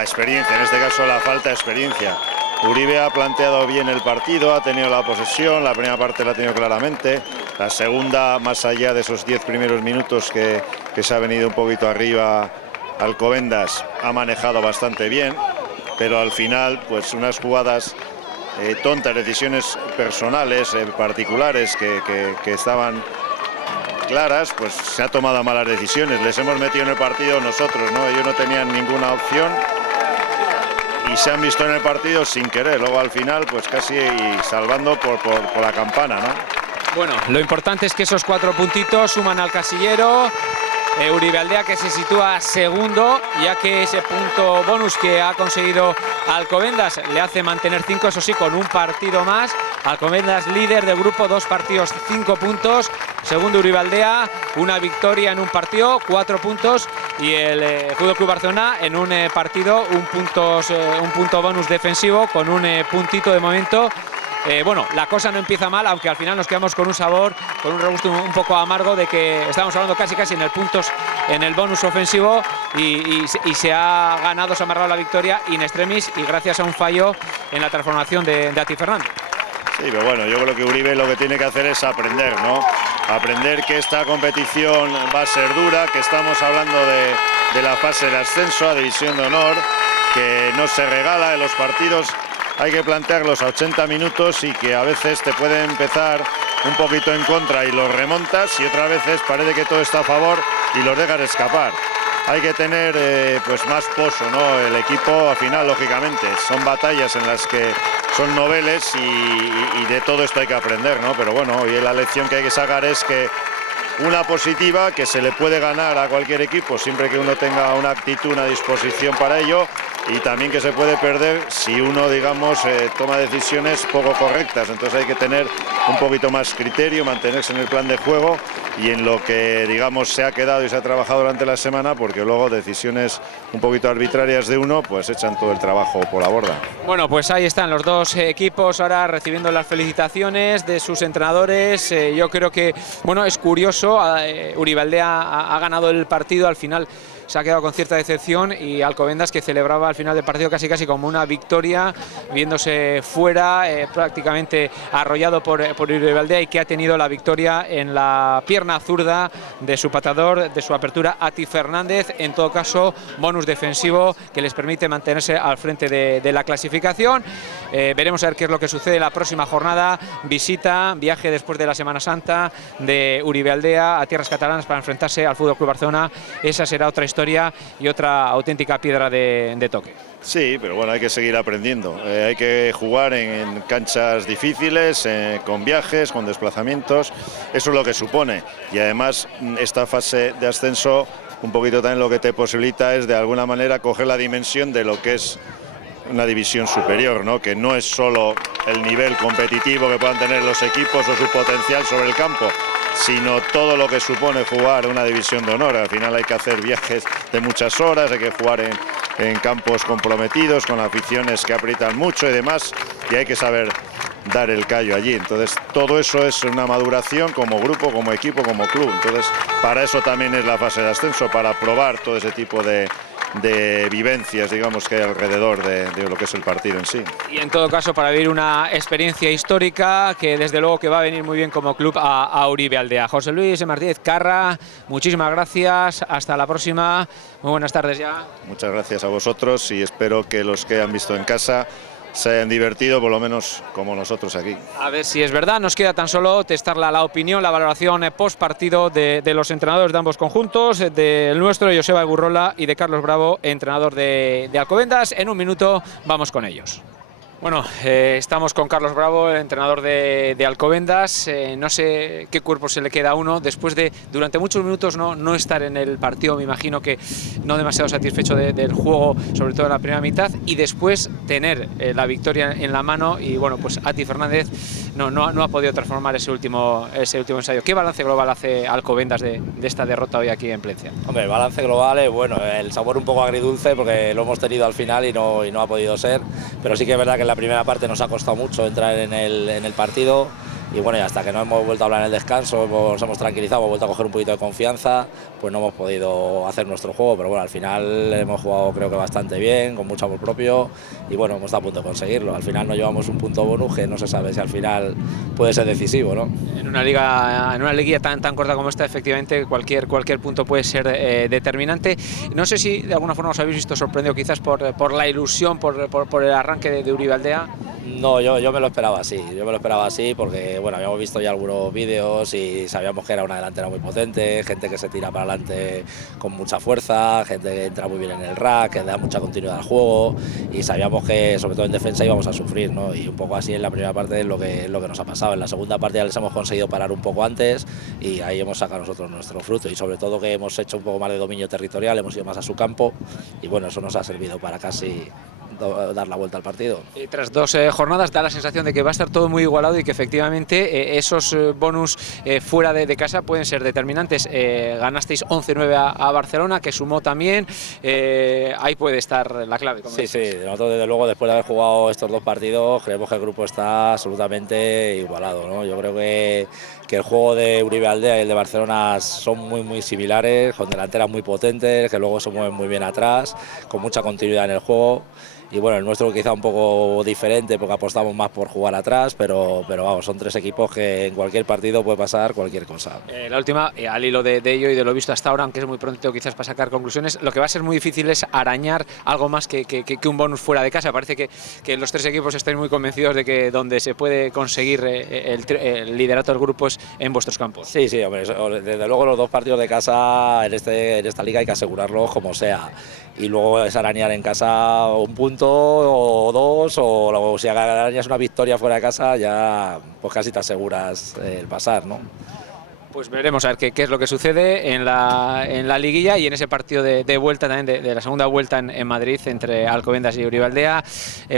experiencia, en este caso la falta de experiencia. Uribe ha planteado bien el partido, ha tenido la posesión, la primera parte la ha tenido claramente, la segunda, más allá de esos 10 primeros minutos que se ha venido un poquito arriba Alcobendas, ha manejado bastante bien, pero al final pues unas jugadas tontas, decisiones personales, particulares que estaban claras, pues se ha tomado malas decisiones. Les hemos metido en el partido nosotros, ¿no? Ellos no tenían ninguna opción y se han visto en el partido sin querer. Luego al final, pues casi salvando por la campana, ¿no? Bueno, lo importante es que esos 4 puntitos suman al casillero. Uribe Aldea, que se sitúa segundo, ya que ese punto bonus que ha conseguido Alcobendas le hace mantener 5, eso sí, con un partido más. Alcobendas líder del grupo, 2 partidos, 5 puntos. Segundo Uribe Aldea, una victoria en un partido, 4 puntos. Y el Fútbol Club Barcelona en un partido, un punto bonus defensivo con un puntito de momento. Bueno, la cosa no empieza mal, aunque al final nos quedamos con un sabor, con un regusto un poco amargo de que estamos hablando casi en el puntos, en el bonus ofensivo y se ha ganado, se ha amarrado la victoria in extremis y gracias a un fallo en la transformación de Ati Fernández. Sí, pero bueno, yo creo que Uribe lo que tiene que hacer es aprender, ¿no? Aprender que esta competición va a ser dura, que estamos hablando de la fase de ascenso a División de Honor, que no se regala en los partidos. Hay que plantearlos a 80 minutos y que a veces te puede empezar un poquito en contra y los remontas y otras veces parece que todo está a favor y los dejas escapar. Hay que tener pues más pozo, ¿no? El equipo al final, lógicamente, son batallas en las que son noveles y de todo esto hay que aprender, ¿no? Pero bueno, hoy la lección que hay que sacar es que una positiva, que se le puede ganar a cualquier equipo siempre que uno tenga una actitud, una disposición para ello, y también que se puede perder si uno, digamos, toma decisiones poco correctas. Entonces hay que tener un poquito más criterio, mantenerse en el plan de juego y en lo que, digamos, se ha quedado y se ha trabajado durante la semana, porque luego decisiones un poquito arbitrarias de uno pues echan todo el trabajo por la borda. Bueno, pues ahí están los dos equipos ahora recibiendo las felicitaciones de sus entrenadores. Yo creo que, bueno, es curioso, Uribe Aldea ha ganado el partido, al final se ha quedado con cierta decepción, y Alcobendas, que celebraba al final del partido casi como una victoria, viéndose fuera, prácticamente arrollado por Uribe Aldea, y que ha tenido la victoria en la pierna zurda de su pateador, de su apertura, Ati Fernández. En todo caso, bonus defensivo que les permite mantenerse al frente de la clasificación. Veremos a ver qué es lo que sucede en la próxima jornada. Viaje después de la Semana Santa de Uribe Aldea a tierras catalanas para enfrentarse al Fútbol Club Barcelona. Esa será otra historia y otra auténtica piedra de toque. Sí, pero bueno, hay que seguir aprendiendo. Hay que jugar en canchas difíciles, con viajes, con desplazamientos. Eso es lo que supone. Y además, esta fase de ascenso, un poquito también lo que te posibilita es de alguna manera coger la dimensión de lo que es una división superior, ¿no? Que no es solo el nivel competitivo que puedan tener los equipos o su potencial sobre el campo, sino todo lo que supone jugar una división de honor. Al final hay que hacer viajes de muchas horas, hay que jugar en campos comprometidos, con aficiones que aprietan mucho y demás, y hay que saber dar el callo allí. Entonces todo eso es una maduración como grupo, como equipo, como club. Entonces para eso también es la fase de ascenso, para probar todo ese tipo de vivencias, digamos, que hay alrededor de lo que es el partido en sí. Y en todo caso para vivir una experiencia histórica que desde luego que va a venir muy bien como club a Uribe Aldea. José Luis Martínez Carra, muchísimas gracias, hasta la próxima, muy buenas tardes ya. Muchas gracias a vosotros y espero que los que han visto en casa se hayan divertido, por lo menos como nosotros aquí. A ver si es verdad, nos queda tan solo testar la opinión, la valoración post partido de los entrenadores de ambos conjuntos, del nuestro, Joseba Egurrola, y de Carlos Bravo, entrenador de Alcobendas. En un minuto vamos con ellos. Bueno, estamos con Carlos Bravo, el entrenador de Alcobendas. No sé qué cuerpo se le queda a uno después de durante muchos minutos no estar en el partido. Me imagino que no demasiado satisfecho del juego, sobre todo en la primera mitad, y después tener la victoria en la mano. Y bueno, pues Ati Fernández no ha podido transformar ese último ensayo. ¿Qué balance global hace Alcobendas de esta derrota hoy aquí en Plencia? Hombre, el balance global es bueno, el sabor un poco agridulce porque lo hemos tenido al final y no ha podido ser, pero sí que es verdad que en la primera parte nos ha costado mucho entrar en el partido. Y bueno, y hasta que no hemos vuelto a hablar en el descanso, nos hemos tranquilizado, hemos vuelto a coger un poquito de confianza, pues no hemos podido hacer nuestro juego, pero bueno, al final hemos jugado creo que bastante bien, con mucho amor propio, y bueno, hemos estado a punto de conseguirlo. Al final nos llevamos un punto bonus que no se sabe si al final puede ser decisivo, ¿no? En una liguilla tan corta como esta, efectivamente, cualquier punto puede ser determinante. No sé si de alguna forma os habéis visto sorprendido quizás por la ilusión, por el arranque de Uribe Aldea. No, yo me lo esperaba así, porque bueno, habíamos visto ya algunos vídeos y sabíamos que era una delantera muy potente, gente que se tira para adelante con mucha fuerza, gente que entra muy bien en el rack, que da mucha continuidad al juego, y sabíamos que sobre todo en defensa íbamos a sufrir, ¿no? Y un poco así en la primera parte es lo que nos ha pasado. En la segunda parte ya les hemos conseguido parar un poco antes y ahí hemos sacado nosotros nuestro fruto, y sobre todo que hemos hecho un poco más de dominio territorial, hemos ido más a su campo y bueno, eso nos ha servido para casi dar la vuelta al partido. Y tras dos jornadas da la sensación de que va a estar todo muy igualado y que efectivamente esos bonus fuera de casa pueden ser determinantes. Ganasteis 11-9 a Barcelona, que sumó también, ahí puede estar la clave. Sí, nosotros desde luego, después de haber jugado estos dos partidos, creemos que el grupo está absolutamente igualado, ¿no? Yo creo que el juego de Uribe Aldea y el de Barcelona son muy similares, con delanteras muy potentes, que luego se mueven muy bien atrás, con mucha continuidad en el juego. Y bueno, el nuestro quizá un poco diferente porque apostamos más por jugar atrás, pero vamos, son tres equipos que en cualquier partido puede pasar cualquier cosa. La última, al hilo de ello y de lo visto hasta ahora, aunque es muy pronto quizás para sacar conclusiones, lo que va a ser muy difícil es arañar algo más que un bonus fuera de casa. Parece que los tres equipos estáis muy convencidos de que donde se puede conseguir el liderato del grupo es en vuestros campos. Sí, hombre, desde luego los dos partidos de casa en esta liga hay que asegurarlos como sea. Y luego es arañar en casa un punto o dos, o si arañas una victoria fuera de casa, ya pues casi te aseguras el pasar, ¿no? Pues veremos a ver qué es lo que sucede en la liguilla y en ese partido de vuelta también, de la segunda vuelta en Madrid entre Alcobendas y Uribe Aldea.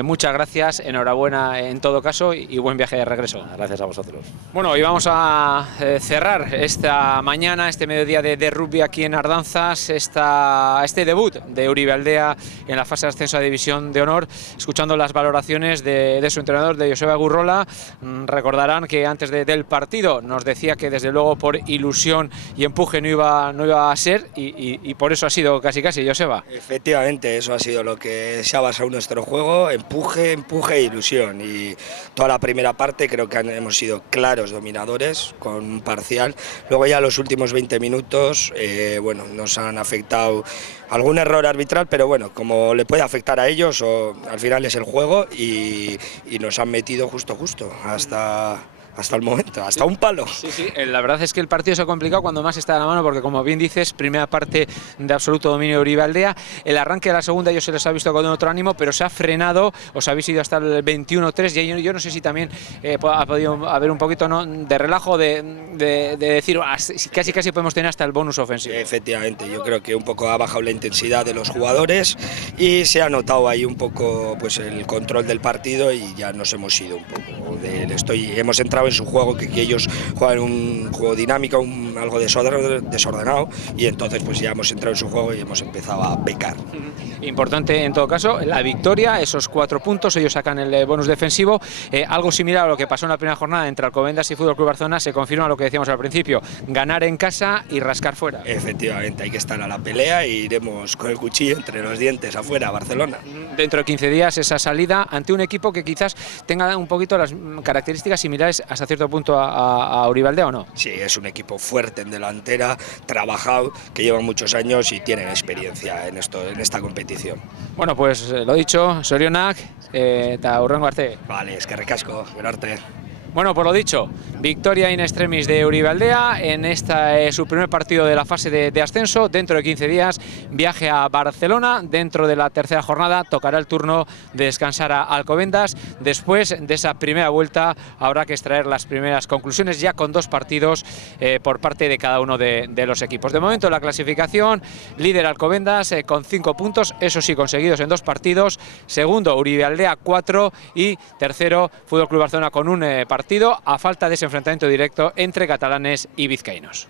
Muchas gracias, enhorabuena en todo caso y buen viaje de regreso. Gracias a vosotros. Bueno, y vamos a cerrar esta mañana, este mediodía de rugby aquí en Ardanzas, este debut de Uribe Aldea en la fase de ascenso a División de Honor, escuchando las valoraciones de su entrenador, de Joseba Egurrola. Recordarán que antes del partido nos decía que desde luego por ilusión y empuje no iba a ser y por eso ha sido casi, Joseba. Efectivamente, eso ha sido lo que se ha basado nuestro juego, empuje e ilusión, y toda la primera parte creo que hemos sido claros dominadores con un parcial. Luego ya los últimos 20 minutos bueno, nos han afectado algún error arbitral, pero bueno, como le puede afectar a ellos, al final es el juego y nos han metido justo hasta el momento, hasta un palo. Sí, la verdad es que el partido se ha complicado cuando más está de la mano, porque como bien dices, primera parte de absoluto dominio de Uribe Aldea. El arranque de la segunda yo se les ha visto con otro ánimo, pero se ha frenado, os habéis ido hasta el 21-3 y yo no sé si también ha podido haber un poquito, ¿no?, de relajo de decir casi podemos tener hasta el bonus ofensivo. Efectivamente, yo creo que un poco ha bajado la intensidad de los jugadores y se ha notado ahí un poco pues el control del partido y ya nos hemos ido un poco hemos entrado en su juego, que ellos juegan un juego dinámico, algo desordenado, y entonces pues ya hemos entrado en su juego y hemos empezado a pecar. Importante en todo caso la victoria, esos 4 puntos, ellos sacan el bonus defensivo, algo similar a lo que pasó en la primera jornada entre Alcobendas y Fútbol Club Barcelona. Se confirma lo que decíamos al principio, ganar en casa y rascar fuera. Efectivamente, hay que estar a la pelea e iremos con el cuchillo entre los dientes afuera a Barcelona. Dentro de 15 días esa salida ante un equipo que quizás tenga un poquito las características similares hasta cierto punto a Uribealdea, ¿o no? Sí, es un equipo fuerte en delantera, trabajado, que lleva muchos años y tienen experiencia en esta competición. Bueno, pues lo dicho, zorionak, eta hurrengo arte. Vale, eskerrik asko, gero arte. Bueno, por lo dicho, victoria in extremis de Uribealdea en su primer partido de la fase de ascenso. Dentro de 15 días, viaje a Barcelona. Dentro de la tercera jornada tocará el turno de descansar a Alcobendas. Después de esa primera vuelta habrá que extraer las primeras conclusiones, ya con 2 partidos por parte de cada uno de los equipos. De momento la clasificación, líder Alcobendas con 5 puntos, eso sí, conseguidos en 2 partidos. Segundo, Uribealdea 4 y tercero, Fútbol Club Barcelona con un partido, a falta de ese enfrentamiento directo entre catalanes y vizcaínos.